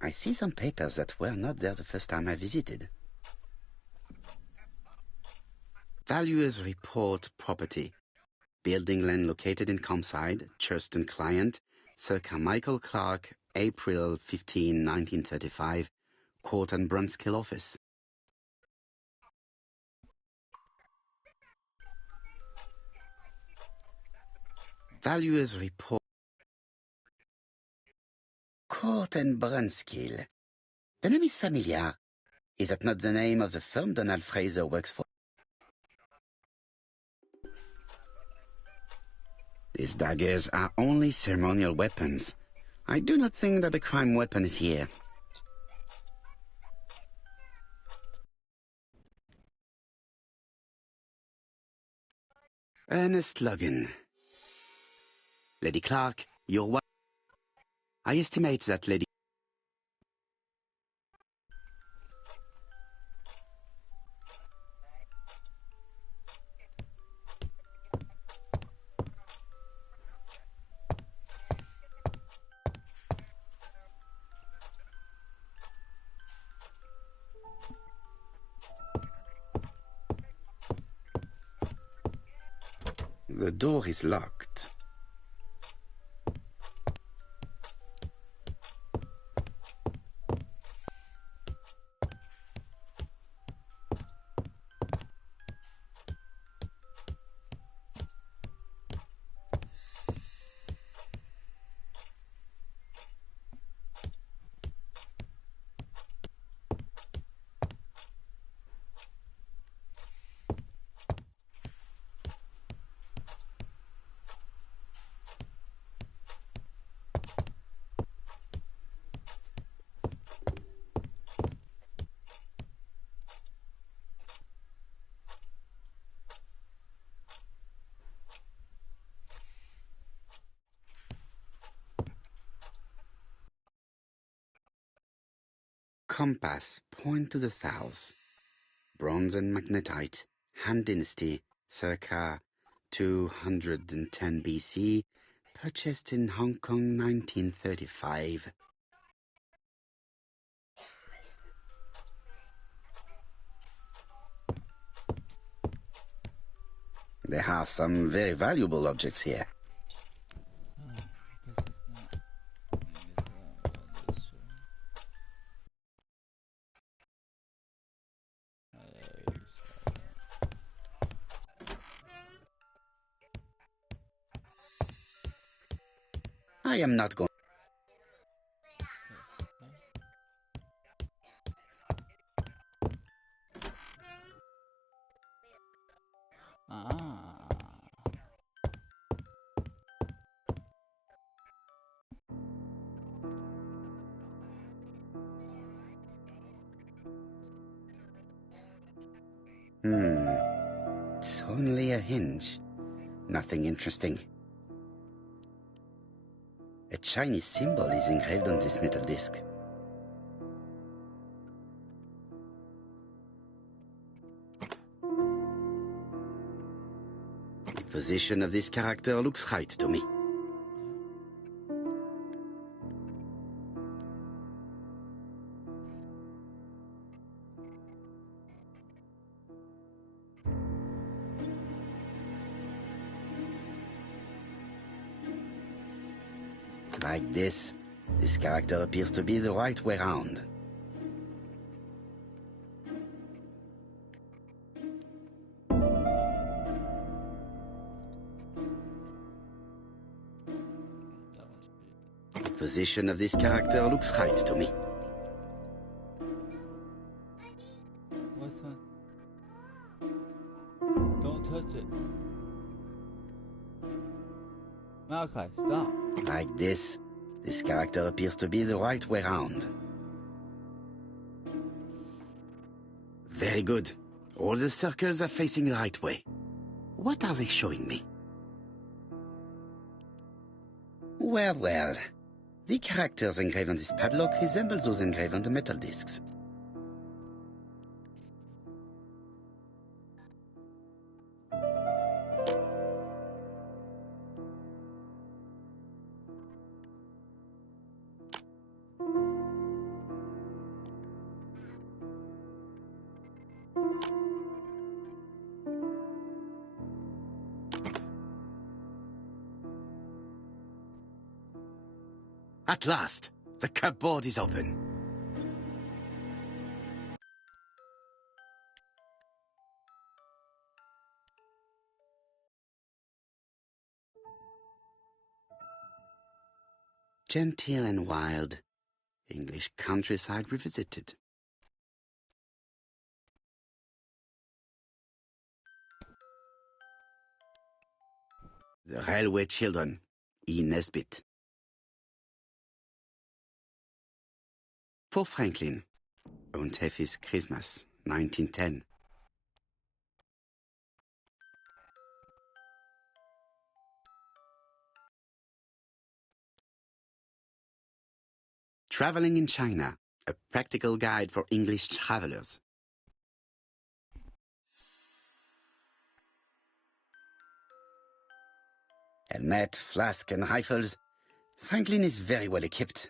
I see some papers that were not there the first time I visited. Valuers report property. Building land located in Comside, Churston client, Sir Carmichael Clark, April 15, 1935, Court and Brunskill office. Valuers report Court and Brunskill. The name is familiar. Is that not the name of the firm Donald Fraser works for? These daggers are only ceremonial weapons. I do not think that the crime weapon is here. Ernest Logan. Lady Clark, your wife. I estimate that Lady... The door is locked. Compass, point to the south. Bronze and magnetite, Han Dynasty, circa 210 BC, purchased in Hong Kong 1935. There are some very valuable objects here. I am not going. It's only a hinge. Nothing interesting. A Chinese symbol is engraved on this metal disc. The position of this character looks right to me. Like this character appears to be the right way round. The position of this character looks right to me. What's that? Don't touch it. Malachi, stop. Like this character appears to be the right way round. Very good. All the circles are facing the right way. What are they showing me? Well, well. The characters engraved on this padlock resemble those engraved on the metal discs. At last, the cupboard is open. Genteel and wild, English countryside revisited. The Railway Children, E. Nesbit. For Franklin, Und Effie's Christmas, 1910. Traveling in China, a practical guide for English travelers. Helmet, flask and rifles, Franklin is very well equipped.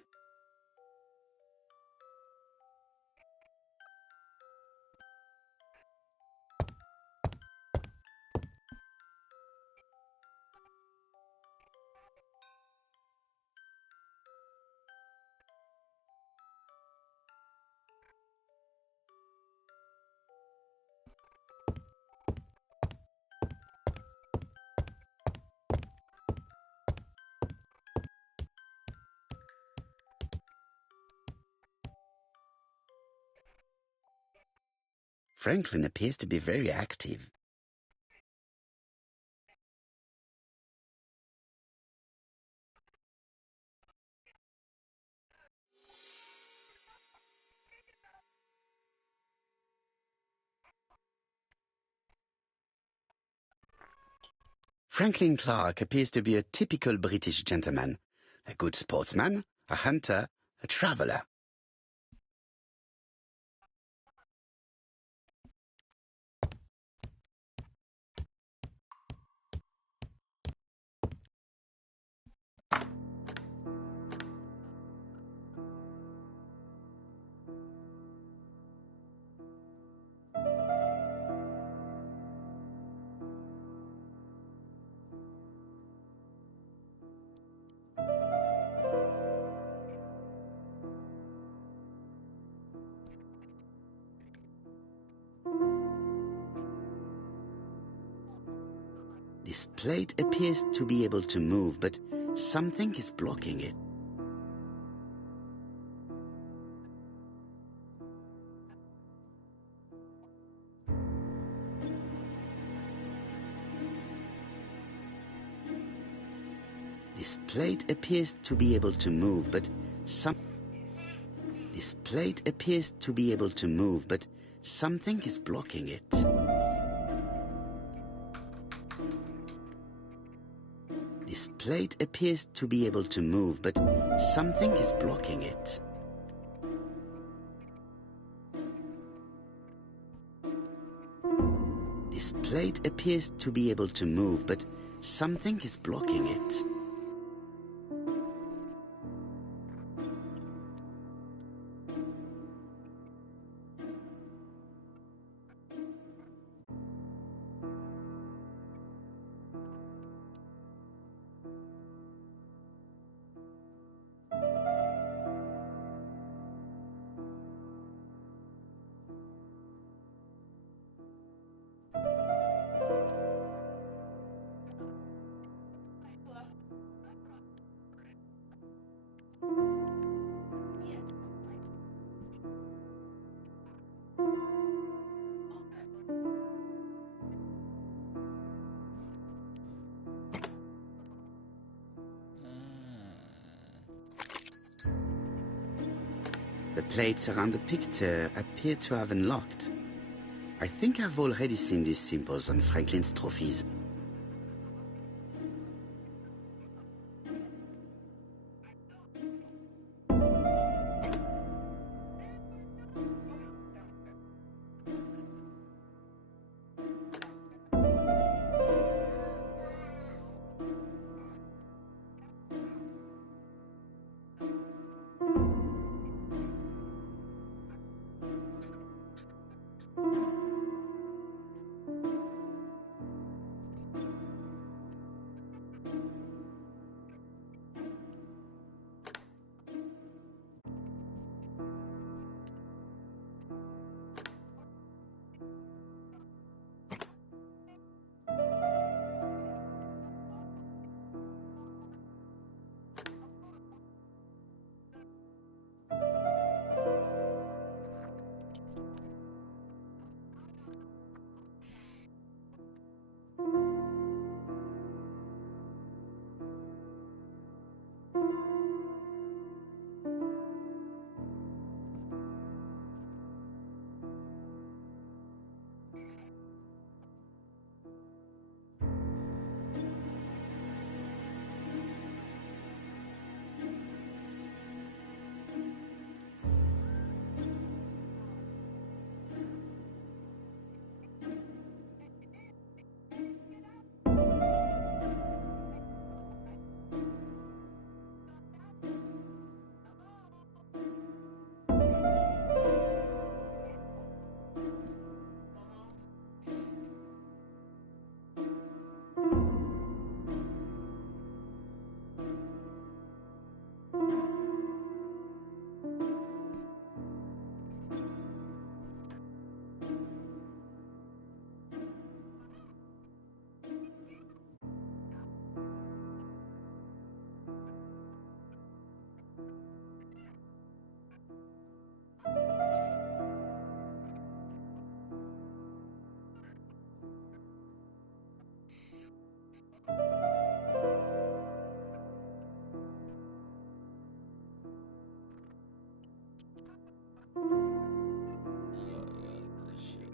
Franklin appears to be very active. Franklin Clark appears to be a typical British gentleman, a good sportsman, a hunter, a traveler. This plate appears to be able to move, but something is blocking it. This plate appears to be able to move, but This plate appears to be able to move, but something is blocking it. This plate appears to be able to move, but something is blocking it. This plate appears to be able to move, but something is blocking it. The plates around the picture appear to have unlocked. I think I've already seen these symbols on Franklin's trophies. this shit.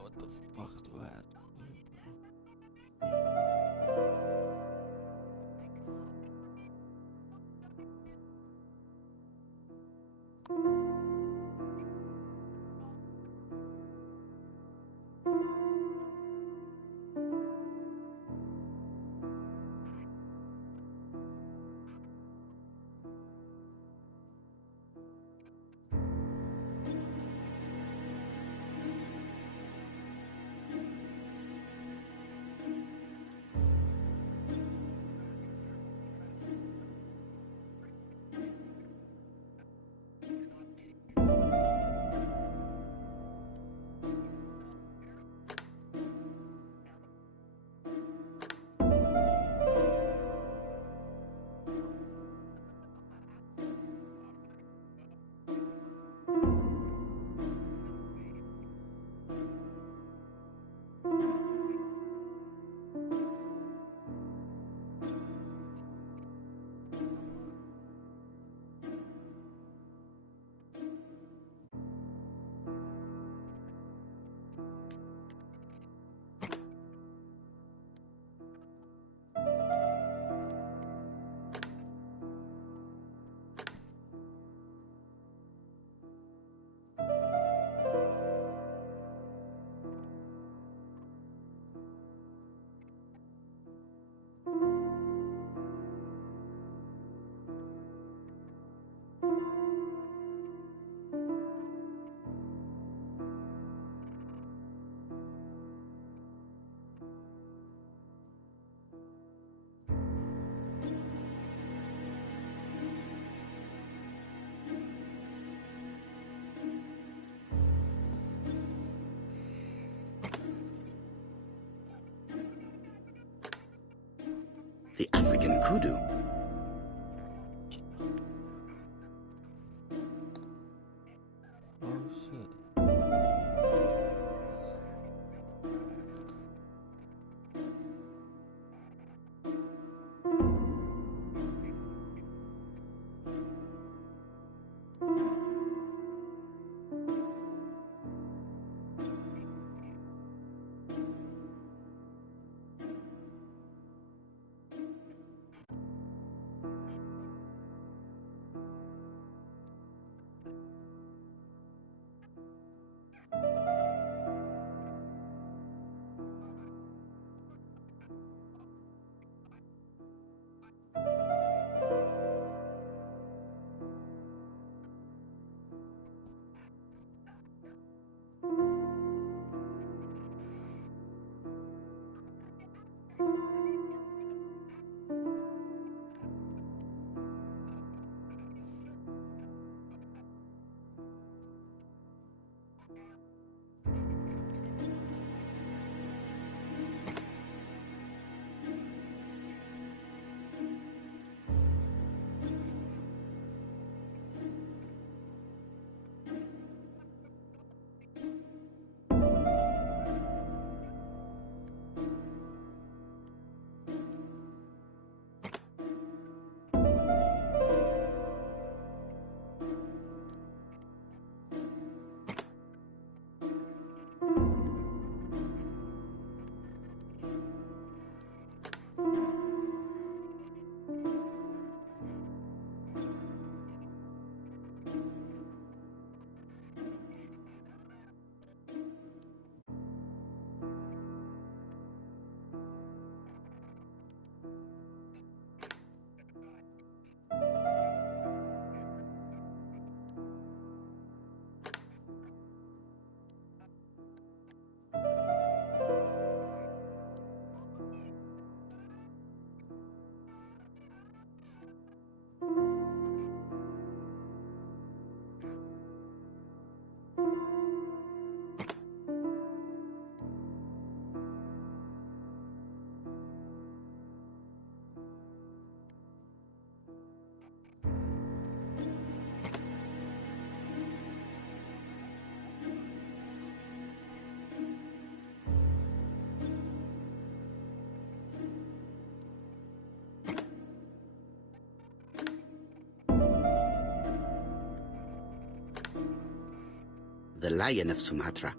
What the fuck do I have to do, bro? The African kudu. Oh shit. the Lion of Sumatra.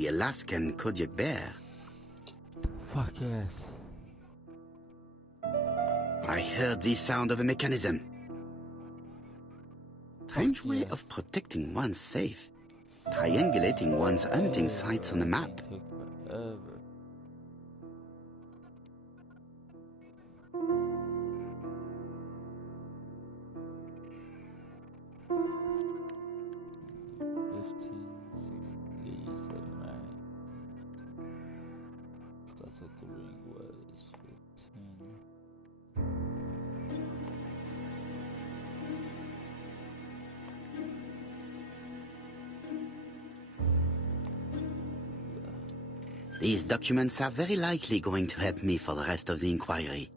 the Alaskan Kodiak bear. Fuck yes. I heard the sound of a mechanism. Strange way of protecting one's safe. Triangulating one's hunting sites on a map. Took forever. That's what the ring was. 15. These documents are very likely going to help me for the rest of the inquiry.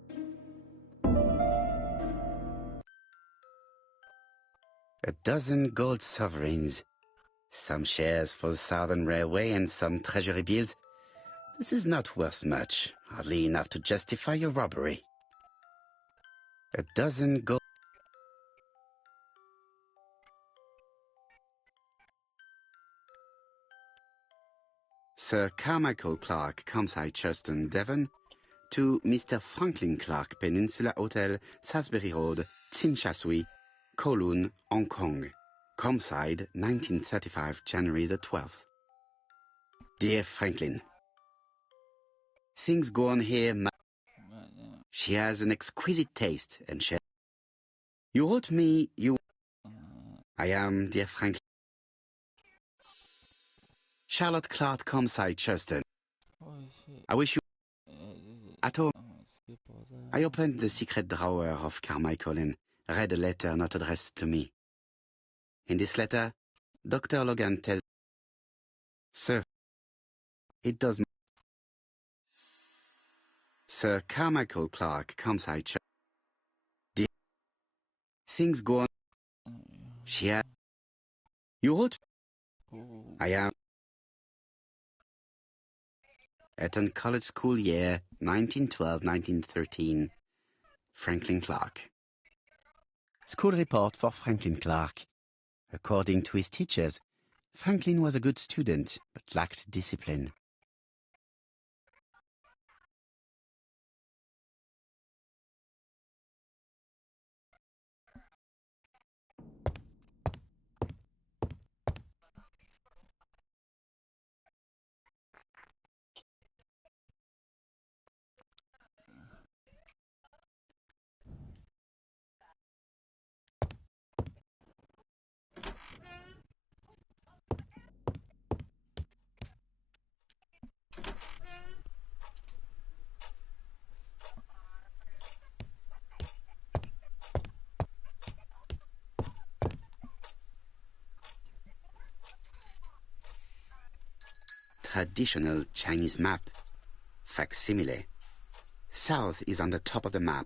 A dozen gold sovereigns. Some shares for the Southern Railway and some treasury bills. This is not worth much, hardly enough to justify a robbery. A dozen gold... Sir Carmichael Clark, Campsite Churston, Devon, to Mr. Franklin Clark, Peninsula Hotel, Salisbury Road, Tsim Sha Tsui, Kowloon, Hong Kong. Campsite, 1935, January the 12th. Dear Franklin, things go on here. She has an exquisite taste, and you wrote me, I am, dear Franklin. Charlotte Clark, Campsite, Churston. I wish you... At home, I opened the secret drawer of Carmichael and read a letter not addressed to me. In this letter, Dr. Logan tells... Sir, it does... Sir Carmichael Clark, Campsite, Churston. Dear... Things go on... She has... You wrote... I am... Eton College School Year, 1912-1913. Franklin Clark. School report for Franklin Clark. According to his teachers, Franklin was a good student, but lacked discipline. Traditional Chinese map. Facsimile. South is on the top of the map.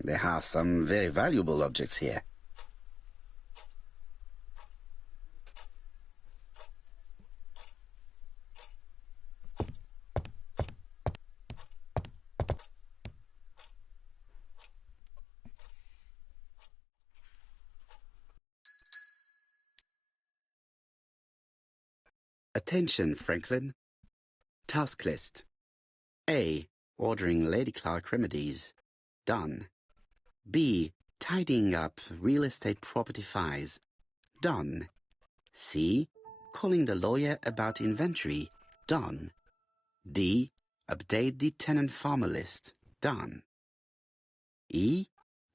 There are some very valuable objects here. Attention, Franklin. Task list. A. Ordering Lady Clark remedies. Done. B. Tidying up real estate property files. Done. C. Calling the lawyer about inventory. Done. D. Update the tenant-farmer list. Done. E.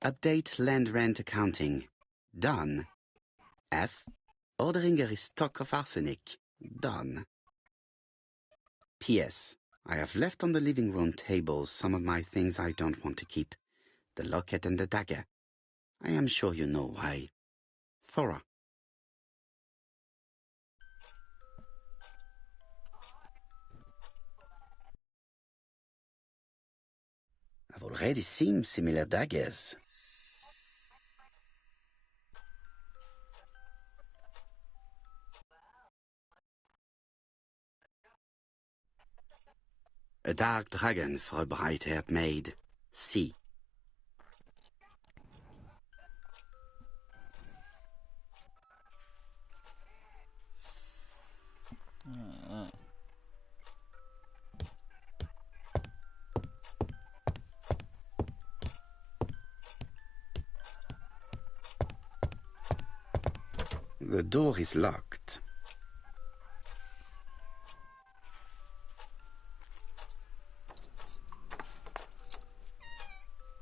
Update land rent accounting. Done. F. Ordering a restock of arsenic. Done. P.S. I have left on the living room table some of my things I don't want to keep. The locket and the dagger. I am sure you know why. Thora. I've already seen similar daggers. A dark dragon for a bright-haired maid. C. The door is locked.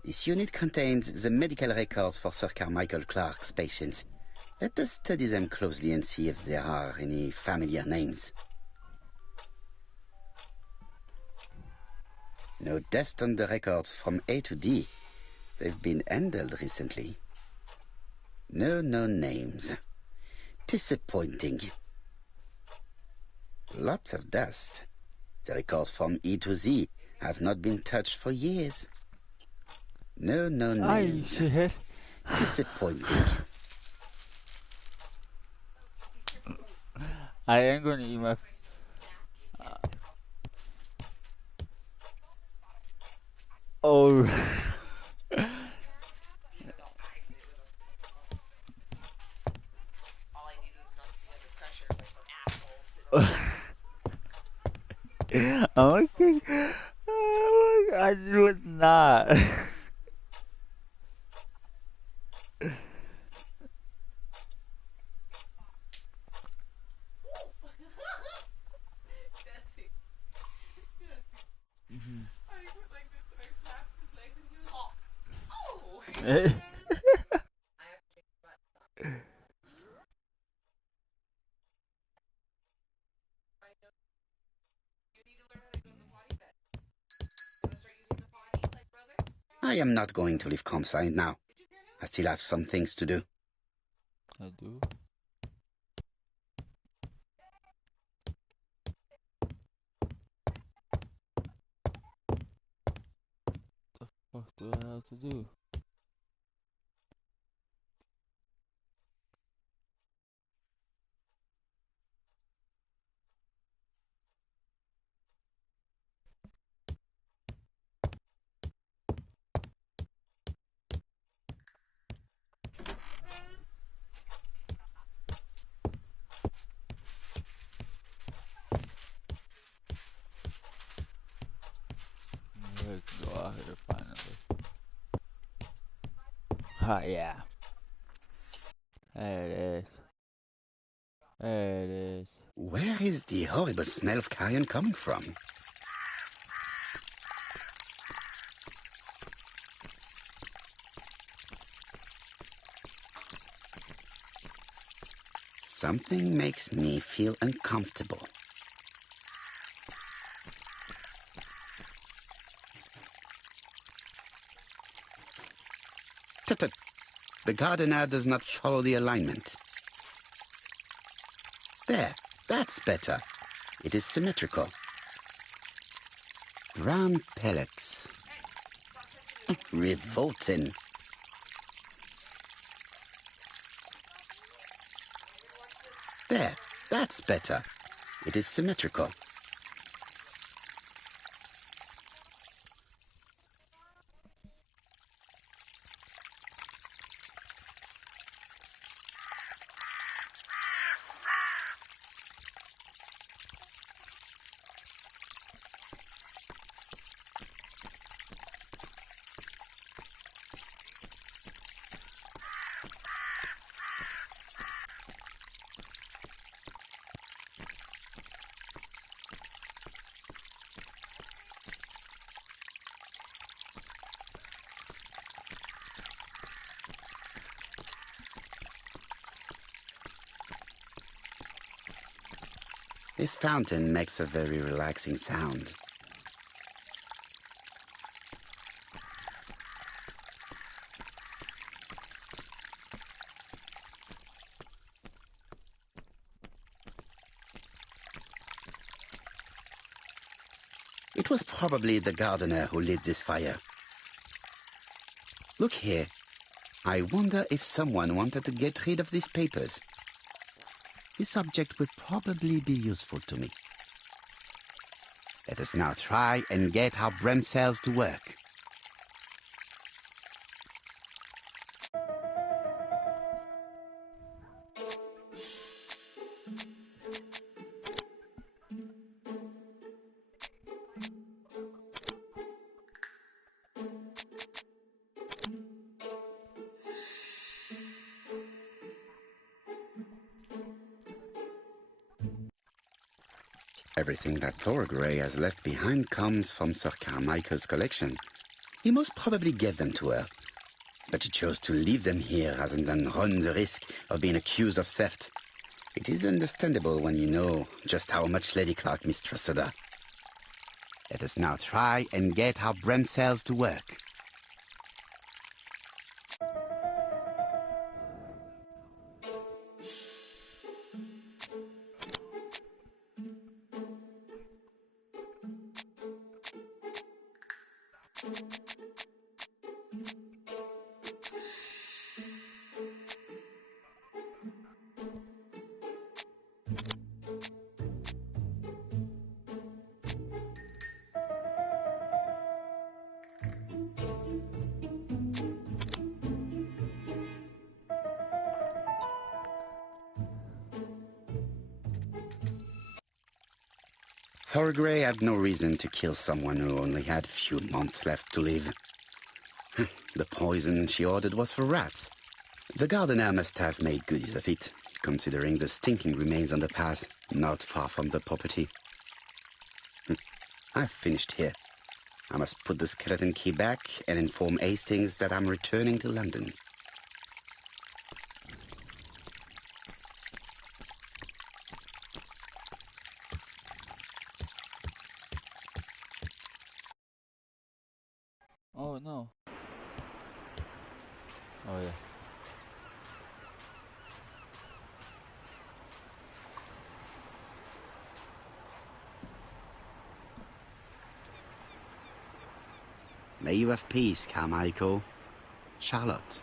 This unit contains the medical records for Sir Carmichael Clark's patients. Let us study them closely and see if there are any familiar names. No dust on the records from A to D. They've been handled recently. No known names. Disappointing. Lots of dust. The records from E to Z have not been touched for years. No known names. Disappointing. I am going to eat my... Oh... I'm okay. Oh my God, it was not. I am not going to leave Comside now. I still have some things to do. I do? What the fuck do I have to do? Let's go out here finally. Ah, yeah. There it is. There it is. Where is the horrible smell of carrion coming from? Something makes me feel uncomfortable. Tut-tut. The gardener does not follow the alignment. There, that's better. It is symmetrical. Brown pellets. Revolting. There, that's better. It is symmetrical. This fountain makes a very relaxing sound. It was probably the gardener who lit this fire. Look here. I wonder if someone wanted to get rid of these papers. This object would probably be useful to me. Let us now try and get our brain cells to work. Everything that Thora Grey has left behind comes from Sir Carmichael's collection. He most probably gave them to her, but she chose to leave them here rather than run the risk of being accused of theft. It is understandable when you know just how much Lady Clark mistrusted her. Let us now try and get our brain cells to work. Thora Grey had no reason to kill someone who only had a few months left to live. The poison she ordered was for rats. The gardener must have made good use of it, considering the stinking remains on the path, not far from the property. I've finished here. I must put the skeleton key back and inform Hastings that I'm returning to London. Oh no. Oh yeah. May you have peace, Carmichael. Charlotte.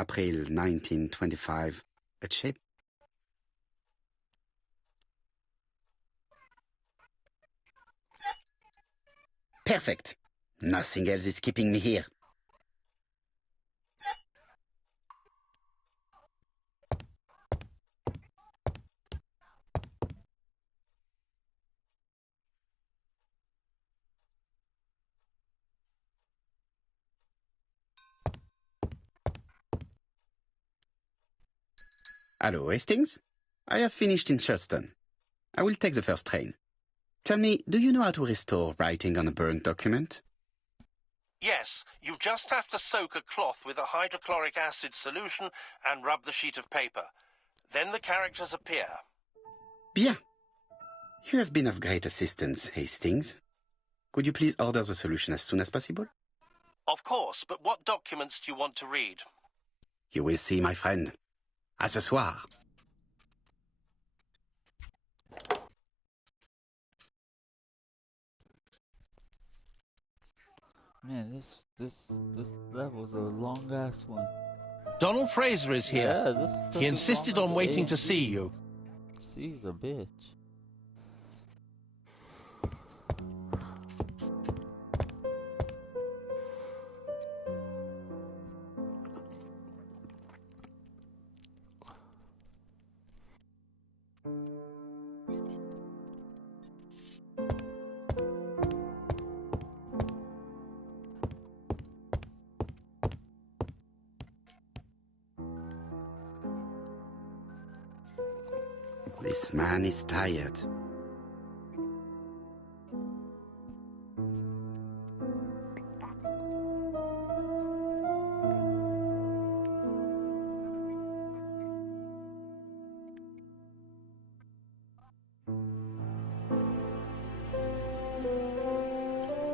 April 1925, a ship. Perfect. Nothing else is keeping me here. Hello, Hastings. I have finished in Sherstone. I will take the first train. Tell me, do you know how to restore writing on a burnt document? Yes, you just have to soak a cloth with a hydrochloric acid solution and rub the sheet of paper. Then the characters appear. Bien. You have been of great assistance, Hastings. Could you please order the solution as soon as possible? Of course, but what documents do you want to read? You will see, my friend. À ce soir. Man, this level's a long ass one. Donald Fraser is here. Yeah, this took He as insisted long on as waiting AD. to see you. She's a bitch. This man is tired.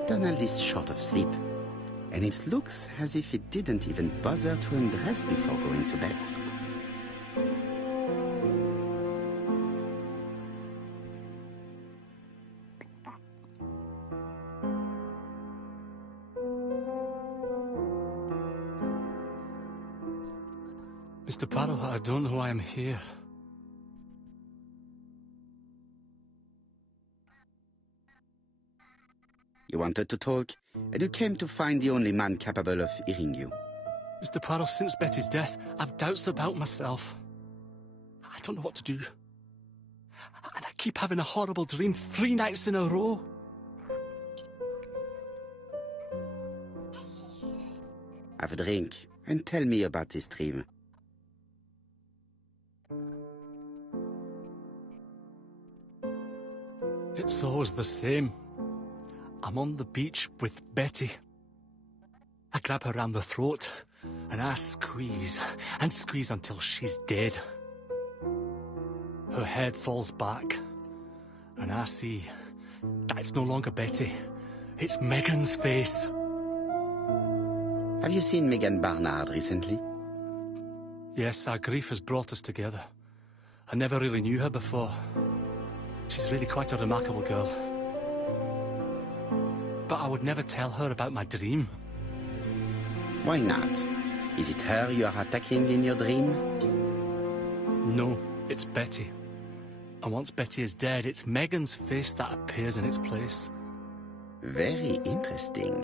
Donald is short of sleep, and it looks as if he didn't even bother to undress before going to bed. Mr. Poirot, I don't know why I'm here. You wanted to talk, and you came to find the only man capable of hearing you. Mr. Poirot, since Betty's death, I've doubts about myself. I don't know what to do. And I keep having a horrible dream 3 nights in a row. Have a drink, and tell me about this dream. It's always the same. I'm on the beach with Betty. I grab her round the throat, and I squeeze, and squeeze until she's dead. Her head falls back, and I see that it's no longer Betty. It's Megan's face. Have you seen Megan Barnard recently? Yes, our grief has brought us together. I never really knew her before. She's really quite a remarkable girl. But I would never tell her about my dream. Why not? Is it her you are attacking in your dream? No, it's Betty. And once Betty is dead, it's Megan's face that appears in its place. Very interesting.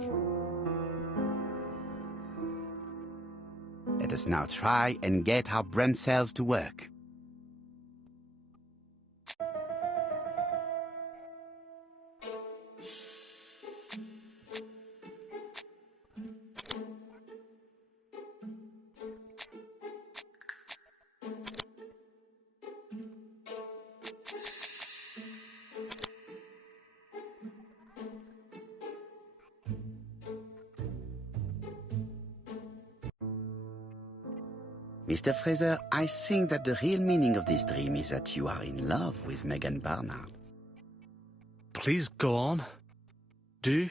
Let us now try and get our brain cells to work. Mr. Fraser, I think that the real meaning of this dream is that you are in love with Megan Barnard. Please go on. Do.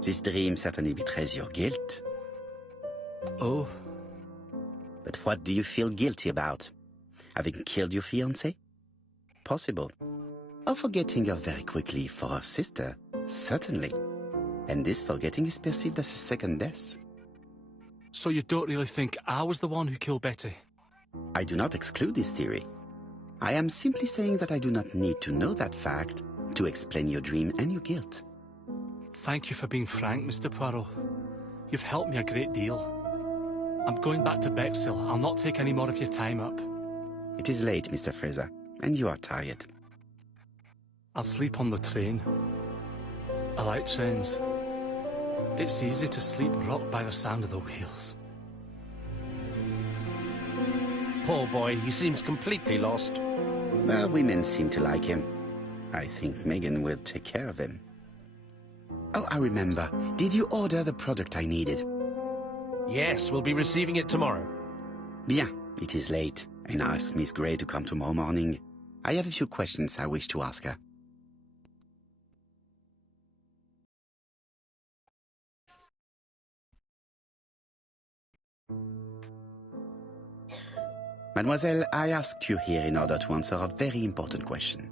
This dream certainly betrays your guilt. Oh. But what do you feel guilty about? Having killed your fiancée? Possible. Or forgetting her very quickly for her sister? Certainly. And this forgetting is perceived as a second death. So you don't really think I was the one who killed Betty? I do not exclude this theory. I am simply saying that I do not need to know that fact to explain your dream and your guilt. Thank you for being frank, Mr. Poirot. You've helped me a great deal. I'm going back to Bexhill. I'll not take any more of your time up. It is late, Mr. Fraser, and you are tired. I'll sleep on the train. I like trains. It's easy to sleep rocked by the sound of the wheels. Poor boy, he seems completely lost. Well, women seem to like him. I think Megan will take care of him. Oh, I remember. Did you order the product I needed? Yes, we'll be receiving it tomorrow. Bien, it is late, and I asked Miss Grey to come tomorrow morning. I have a few questions I wish to ask her. Mademoiselle, I asked you here in order to answer a very important question.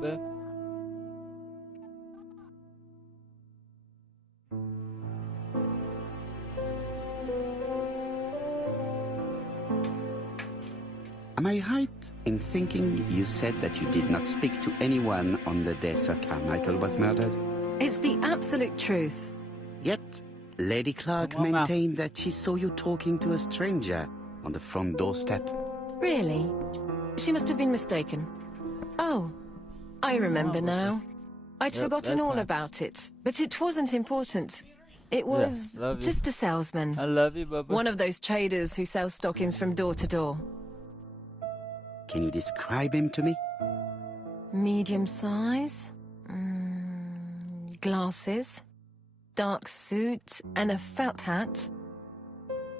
bit. Am I right in thinking you said that you did not speak to anyone on the day Sir Carmichael was murdered? It's the absolute truth. Yet, Lady Clark Come on, Ma. maintained that she saw you talking to a stranger on the front doorstep. Really? She must have been mistaken. Oh, I remember now. I'd Yep, forgotten that all time. about it, but it wasn't important. It was love you. just a salesman. I love you, Bubba. One of those traders who sell stockings from door to door. Can you describe him to me? Medium size, glasses, dark suit, and a felt hat.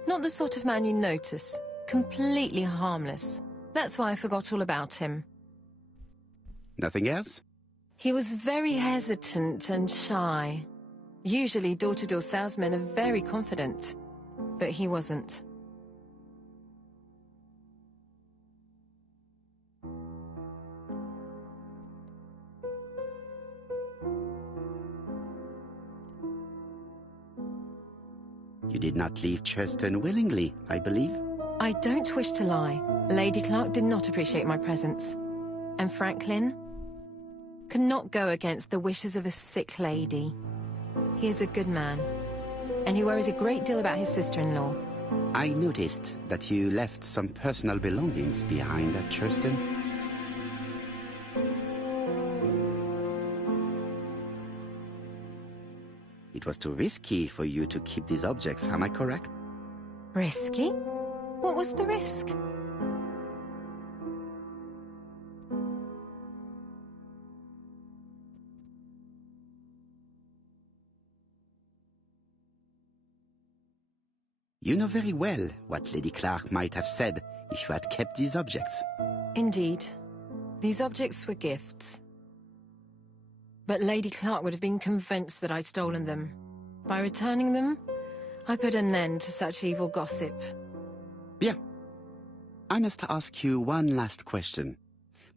Not the sort of man you notice. Completely harmless. That's why I forgot all about him. Nothing else? He was very hesitant and shy. Usually door-to-door salesmen are very confident, but he wasn't. You did not leave Churston willingly, I believe. I don't wish to lie. Lady Clark did not appreciate my presence. And Franklin could not go against the wishes of a sick lady. He is a good man, and he worries a great deal about his sister-in-law. I noticed that you left some personal belongings behind at Churston. It was too risky for you to keep these objects, am I correct? Risky? What was the risk? You know very well what Lady Clark might have said if you had kept these objects. Indeed. These objects were gifts. But Lady Clark would have been convinced that I'd stolen them. By returning them, I put an end to such evil gossip. Bien. I must ask you one last question.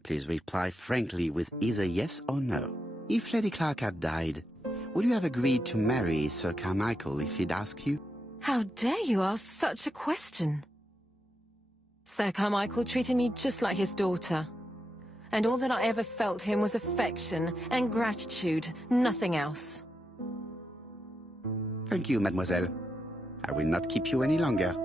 Please reply frankly with either yes or no. If Lady Clark had died, would you have agreed to marry Sir Carmichael if he'd asked you? How dare you ask such a question? Sir Carmichael treated me just like his daughter. And all that I ever felt him was affection and gratitude, nothing else. Thank you, mademoiselle. I will not keep you any longer.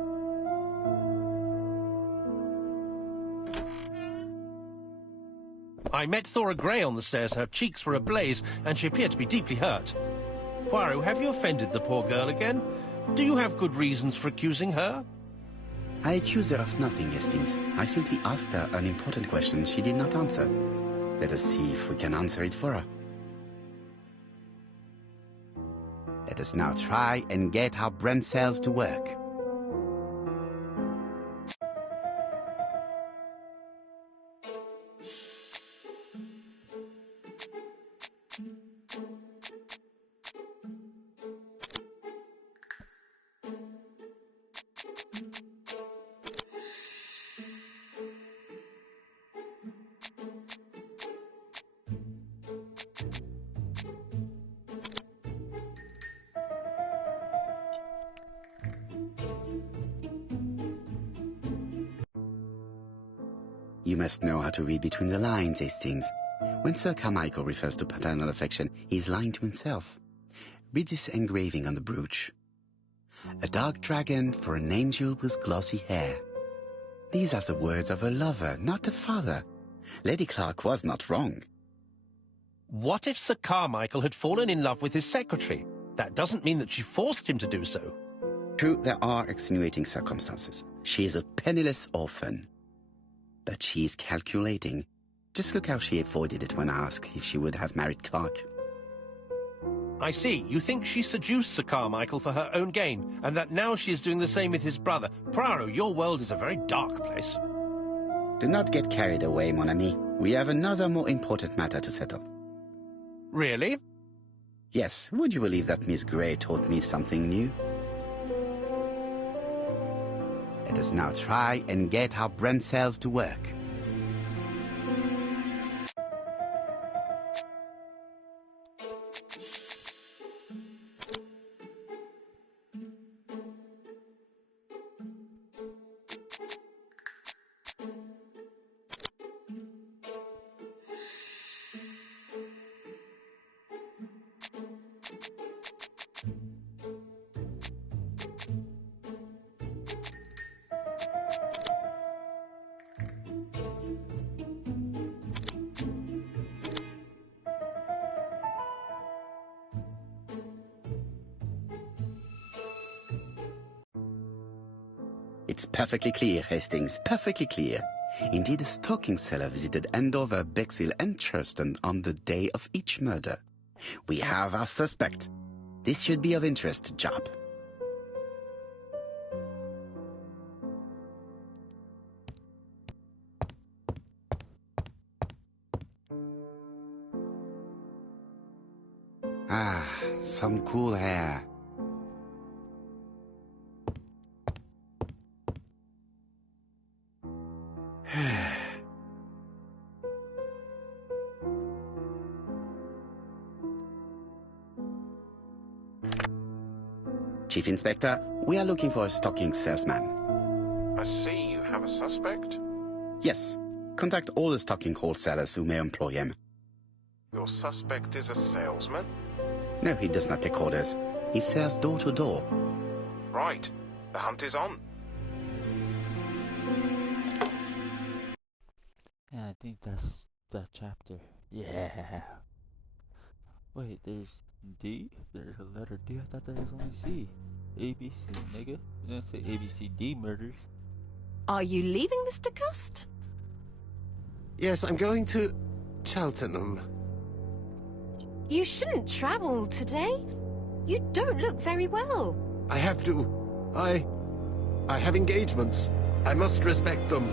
I met Thora Grey on the stairs. Her cheeks were ablaze, and she appeared to be deeply hurt. Poirot, have you offended the poor girl again? Do you have good reasons for accusing her? I accused her of nothing, Hastings. I simply asked her an important question she did not answer. Let us see if we can answer it for her. Let us now try and get our brain cells to work. You must know how to read between the lines, Hastings. When Sir Carmichael refers to paternal affection, he is lying to himself. Read this engraving on the brooch. A dark dragon for an angel with glossy hair. These are the words of a lover, not a father. Lady Clark was not wrong. What if Sir Carmichael had fallen in love with his secretary? That doesn't mean that she forced him to do so. True, there are extenuating circumstances. She is a penniless orphan. But she is calculating. Just look how she avoided it when asked if she would have married Clark. I see. You think she seduced Sir Carmichael for her own gain, and that now she is doing the same with his brother. Poirot, your world is a very dark place. Do not get carried away, mon ami. We have another more important matter to settle. Really? Yes, would you believe that Miss Grey taught me something new? Let us now try and get our brain cells to work. It's perfectly clear, Hastings, perfectly clear. Indeed, a stocking seller visited Andover, Bexhill and Churston on the day of each murder. We have our suspect. This should be of interest, Job. Ah, some cool hair. Chief Inspector, we are looking for a stocking salesman. I see you have a suspect. Yes. Contact all the stocking wholesalers who may employ him. Your suspect is a salesman? No, he does not take orders. He sells door to door. Right. The hunt is on. Yeah, I think that's that chapter. Yeah. Wait, there's D? There's a letter D? I thought there was only C. ABC, nigga. You didn't say ABCD murders. Are you leaving, Mr. Cust? Yes, I'm going to Cheltenham. You shouldn't travel today. You don't look very well. I have to. I have engagements. I must respect them.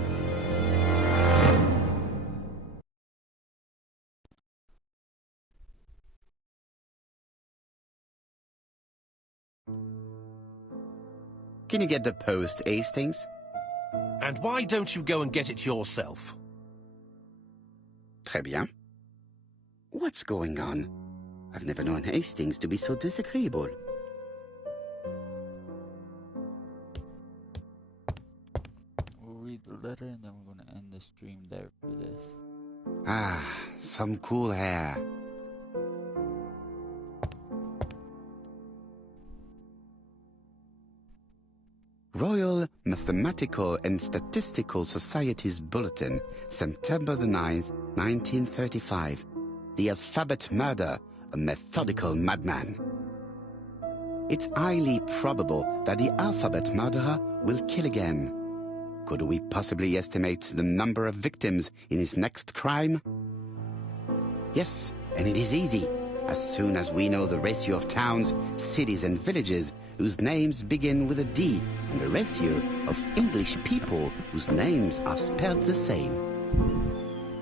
Can you get the post, Hastings? And why don't you go and get it yourself? Très bien. What's going on? I've never known Hastings to be so disagreeable. We'll read the letter and then we're gonna end the stream there for this. Ah, some cool hair. Royal Mathematical and Statistical Society's Bulletin, September the 9th, 1935. The Alphabet Murder, a methodical madman. It's highly probable that the Alphabet murderer will kill again. Could we possibly estimate the number of victims in his next crime? Yes, and it is easy. As soon as we know the ratio of towns, cities and villages whose names begin with a D and the ratio of English people whose names are spelled the same.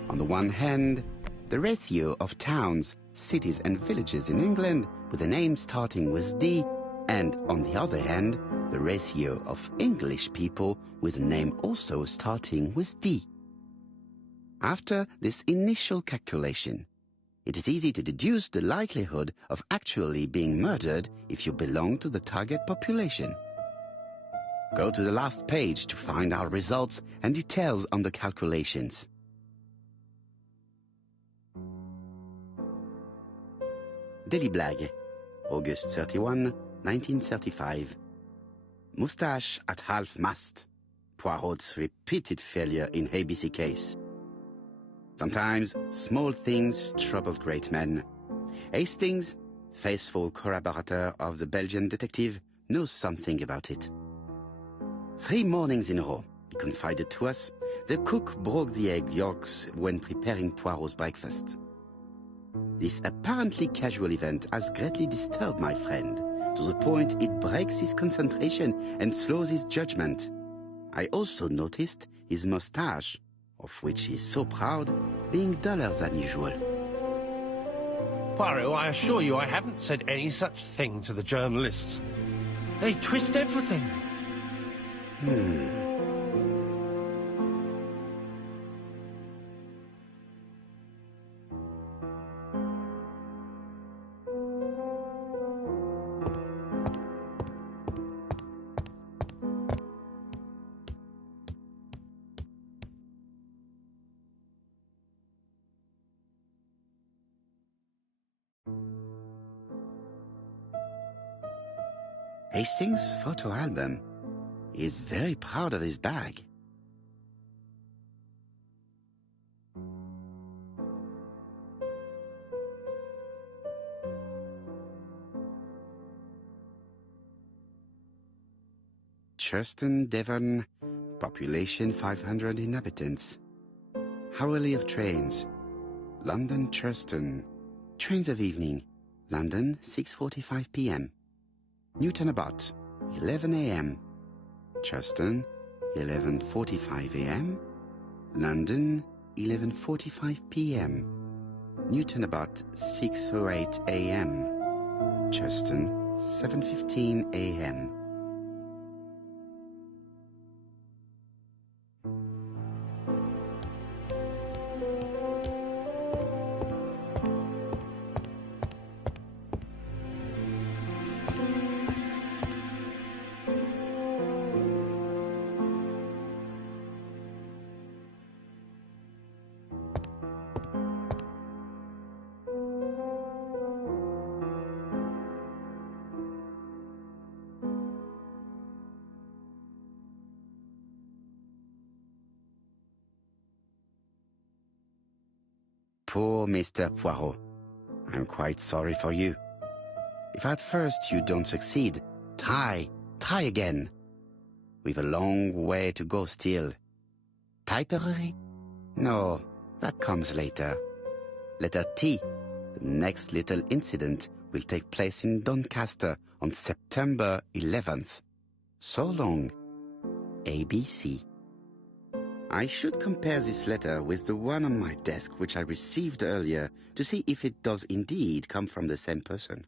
On the one hand, the ratio of towns, cities and villages in England with a name starting with D, and on the other hand, the ratio of English people with a name also starting with D. After this initial calculation, it is easy to deduce the likelihood of actually being murdered if you belong to the target population. Go to the last page to find our results and details on the calculations. Daily Blag, August 31, 1935. Moustache at half-mast. Poirot's repeated failure in ABC case. Sometimes small things trouble great men. Hastings, faithful corroborator of the Belgian detective, knows something about it. 3 mornings in a row, he confided to us, the cook broke the egg yolks when preparing Poirot's breakfast. This apparently casual event has greatly disturbed my friend, to the point it breaks his concentration and slows his judgment. I also noticed his mustache, of which he is so proud, being duller than usual. Poirot, I assure you I haven't said any such thing to the journalists. They twist everything. Hastings' photo album. He is very proud of his bag. Churston, Devon. Population 500 inhabitants. Hourly of trains. London, Churston. Trains of evening. London, 6:45 p.m. Newton Abbot, 11 a.m. Churston, 11:45 a.m. London, 11:45 p.m. Newton Abbot, 6:08 a.m. Churston, 7:15 a.m. Poor Mr. Poirot. I'm quite sorry for you. If at first you don't succeed, try again. We've a long way to go still. Typery? No, that comes later. Letter T. The next little incident will take place in Doncaster on September 11th. So long. ABC. I should compare this letter with the one on my desk which I received earlier to see if it does indeed come from the same person.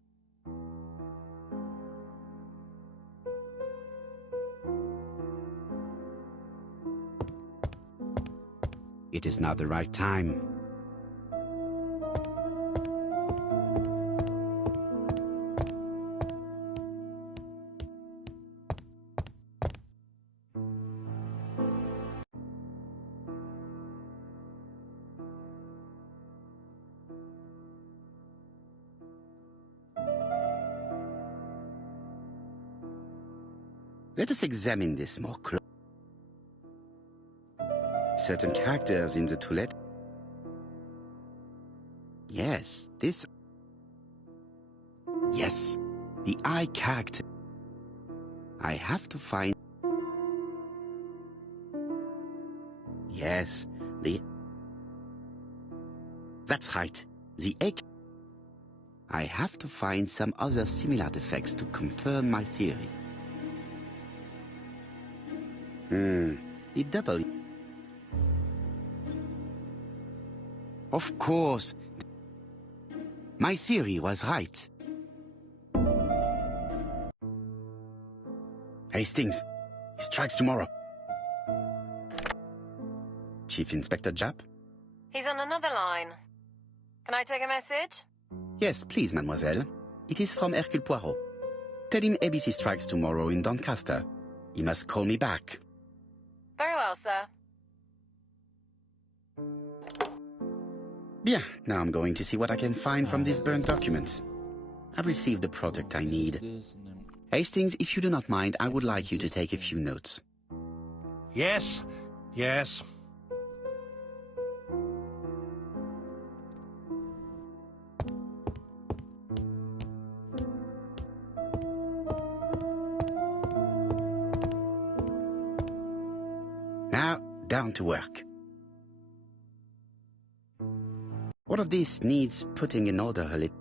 It is now the right time. Let us examine this more closely. Certain characters in the toilet. Yes, this. Yes, the I character. I have to find. Yes, the. That's right, the A. I have to find some other similar defects to confirm my theory. The W. Of course. My theory was right. Hastings, he strikes tomorrow. Chief Inspector Japp? He's on another line. Can I take a message? Yes, please, mademoiselle. It is from Hercule Poirot. Tell him ABC strikes tomorrow in Doncaster. He must call me back. Very well, sir. Bien, now I'm going to see what I can find from these burnt documents. I've received the product I need. Hastings, if you do not mind, I would like you to take a few notes. Yes, yes. Now, down to work. What of this needs putting in order a little?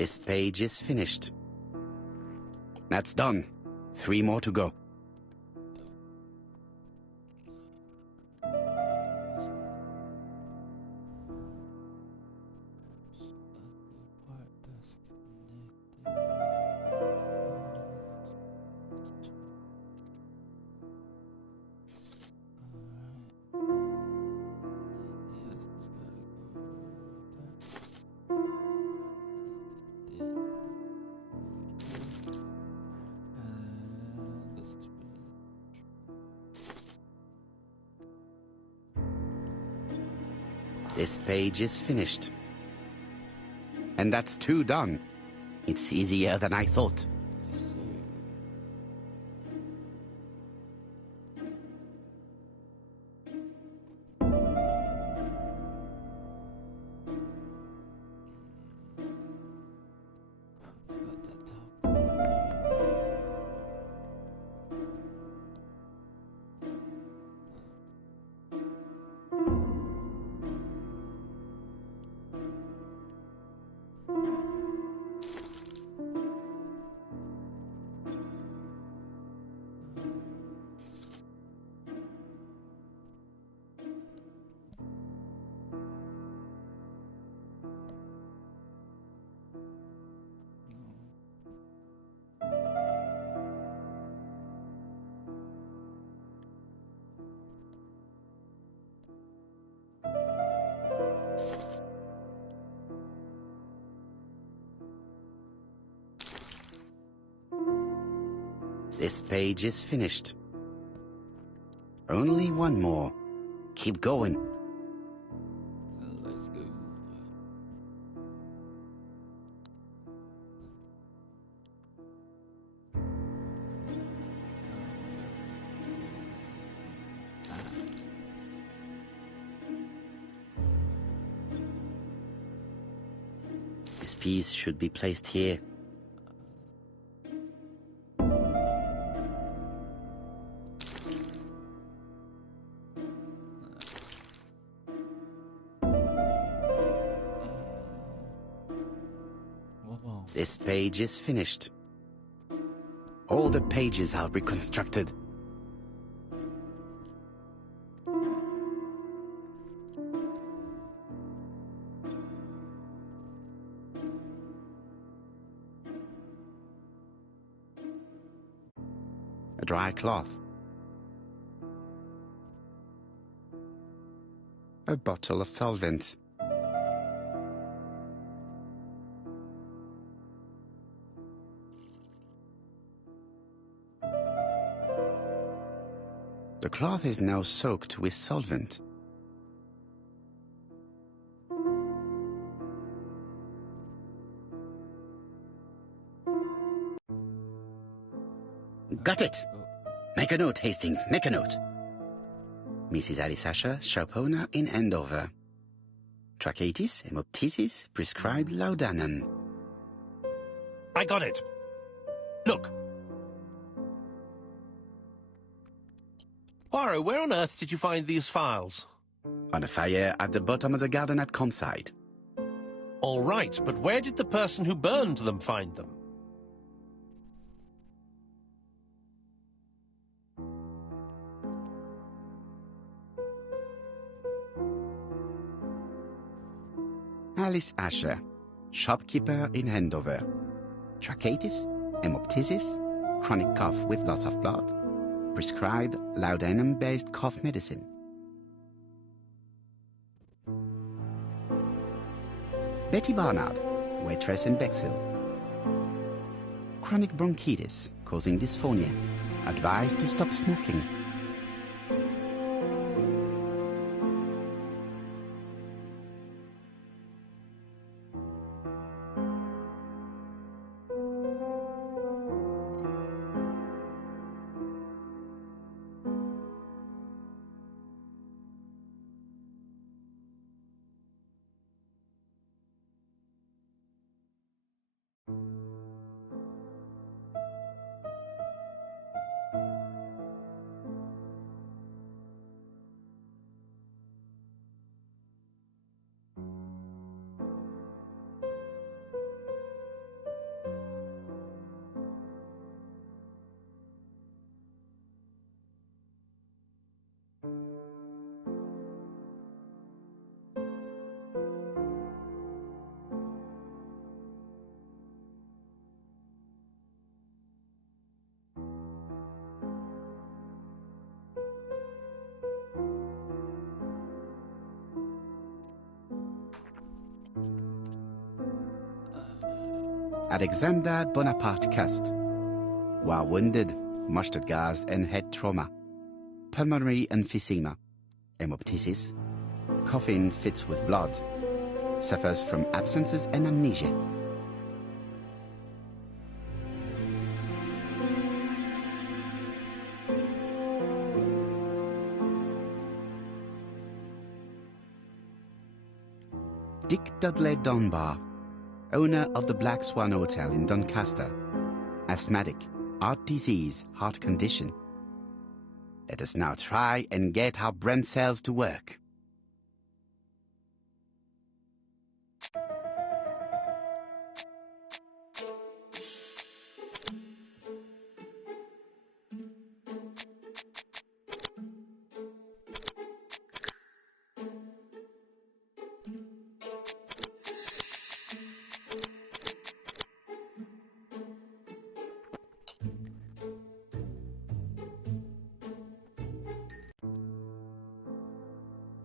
This page is finished. That's done. 3 more to go. This page is finished. And that's 2 done. It's easier than I thought. This page is finished. Only 1 more. Keep going. Let's go. This piece should be placed here. This page is finished. All the pages are reconstructed. A dry cloth. A bottle of solvent. The cloth is now soaked with solvent. Got it! Make a note, Hastings, make a note. Mrs. Alice Asher, shop owner in Andover. Tracheitis, hemoptysis, prescribed laudanum. I got it. Look. Poirot, where on earth did you find these files? On a fire at the bottom of the garden at Comside. All right, but where did the person who burned them find them? Alice Asher, shopkeeper in Andover. Tracheitis, hemoptysis, chronic cough with loss of blood. Prescribed laudanum-based cough medicine. Betty Barnard, waitress in Bexhill. Chronic bronchitis, causing dysphonia. Advised to stop smoking. Alexander Bonaparte Cust. War wounded, mustard gas and head trauma. Pulmonary emphysema. Hemoptysis. Coughing fits with blood. Suffers from absences and amnesia. Dick Dudley Dunbar, owner of the Black Swan Hotel in Doncaster. Asthmatic, heart disease, heart condition. Let us now try and get our brain cells to work.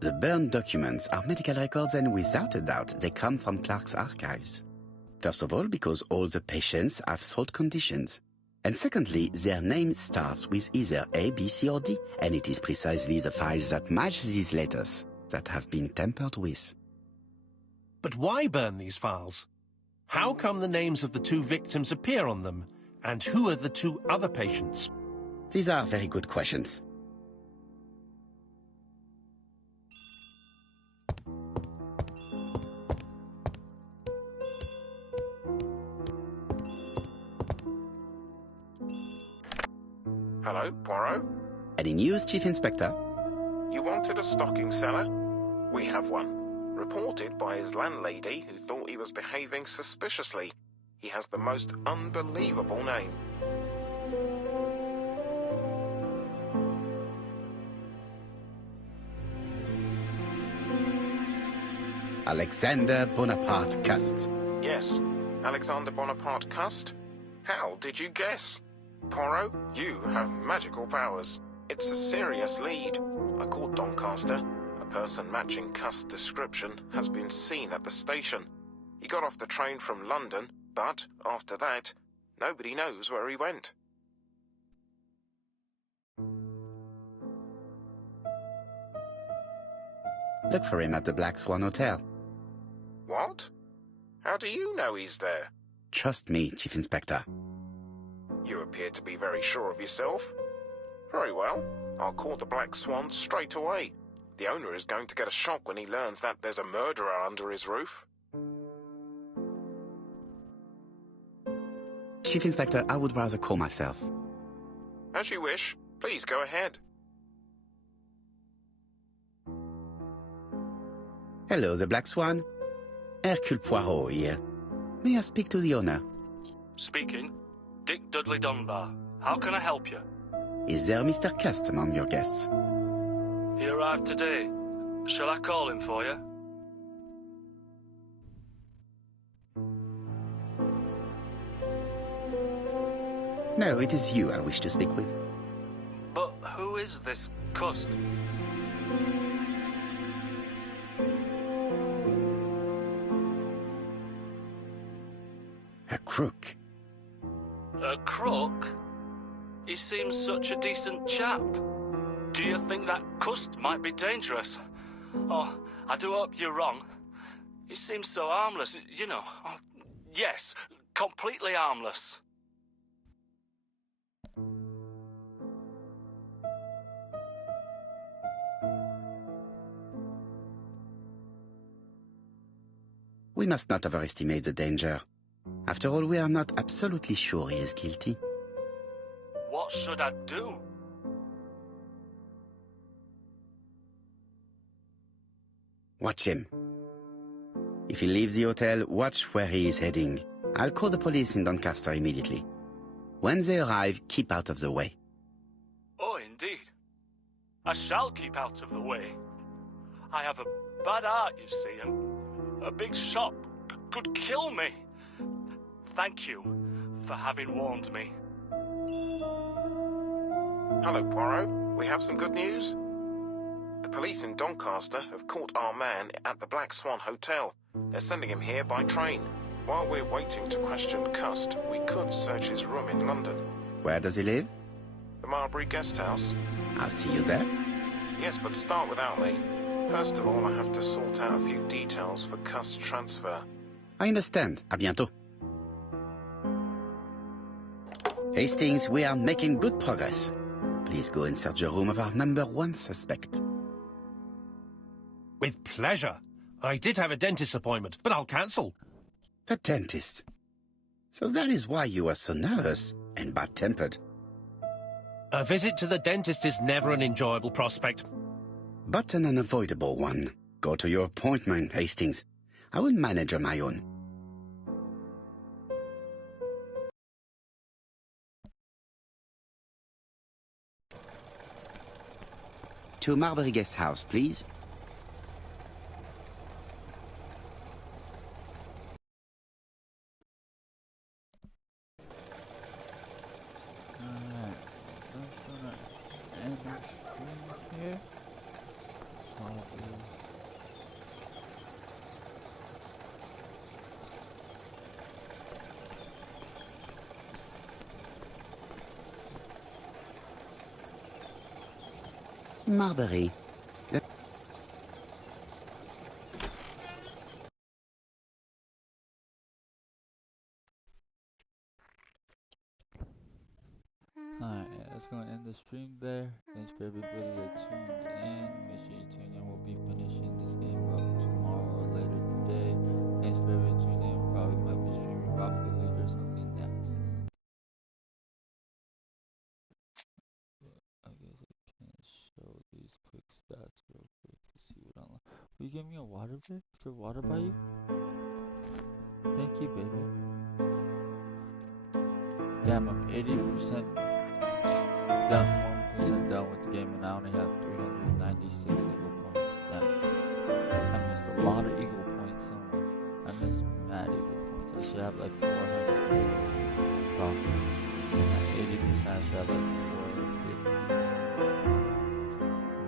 The burned documents are medical records, and without a doubt they come from Clark's archives. First of all, because all the patients have throat conditions. And secondly, their name starts with either A, B, C or D, and it is precisely the files that match these letters that have been tampered with. But why burn these files? How come the names of the two victims appear on them? And who are the two other patients? These are very good questions. Hello, Poirot? Any news, Chief Inspector? You wanted a stocking seller? We have one. Reported by his landlady, who thought he was behaving suspiciously. He has the most unbelievable name. Alexander Bonaparte Cust. Yes, Alexander Bonaparte Cust. How did you guess? Poirot, you have magical powers. It's a serious lead. I called Doncaster. A person matching Cust's description has been seen at the station. He got off the train from London, but after that, nobody knows where he went. Look for him at the Black Swan Hotel. What? How do you know he's there? Trust me, Chief Inspector. You appear to be very sure of yourself. Very well. I'll call the Black Swan straight away. The owner is going to get a shock when he learns that there's a murderer under his roof. Chief Inspector, I would rather call myself. As you wish. Please go ahead. Hello, the Black Swan. Hercule Poirot here. May I speak to the owner? Speaking. Dick Dudley Dunbar. How can I help you? Is there Mr. Cust among your guests? He arrived today. Shall I call him for you? No, it is you I wish to speak with. But who is this Cust? A crook. A crook? He seems such a decent chap. Do you think that Cust might be dangerous? Oh, I do hope you're wrong. He seems so harmless, you know. Oh, yes, completely harmless. We must not overestimate the danger. After all, we are not absolutely sure he is guilty. What should I do? Watch him. If he leaves the hotel, watch where he is heading. I'll call the police in Doncaster immediately. When they arrive, keep out of the way. Oh, indeed. I shall keep out of the way. I have a bad heart, you see, and a big shot could kill me. Thank you for having warned me. Hello, Poirot. We have some good news. The police in Doncaster have caught our man at the Black Swan Hotel. They're sending him here by train. While we're waiting to question Cust, we could search his room in London. Where does he live? The Marbury Guest House? I'll see you there. Yes, but start without me. First of all, I have to sort out a few details for Cust's transfer. I understand. À bientôt. Hastings, we are making good progress. Please go and search the room of our #1 suspect. With pleasure. I did have a dentist appointment, but I'll cancel. The dentist. So that is why you are so nervous and bad-tempered. A visit to the dentist is never an enjoyable prospect. But an unavoidable one. Go to your appointment, Hastings. I will manage on my own. To Marbury Guest House, please. Alright, so I'm just gonna end the stream here. Probably. Marbury. Alright, that's gonna end the stream there. Thanks for everybody that tuned in. Make sure you tune in. We'll be finishing this game up tomorrow or later today. Thanks for everybody tuning in. Probably might be streaming Rocket League or something next. I guess I can show these quick stats real quick to see what I'm. Will you give me a water break? Is there water by you? Thank you, baby. Damn, I'm 80% down, 1% down with the game, and I only have 396 Eagle points. Damn. I missed a lot of Eagle points somewhere. I missed mad Eagle points. I should have like 400 probably. And at 80% I should have like 450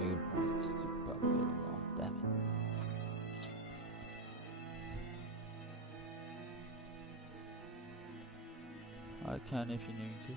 Eagle points to probably get them all. Damn it. I can if you need to.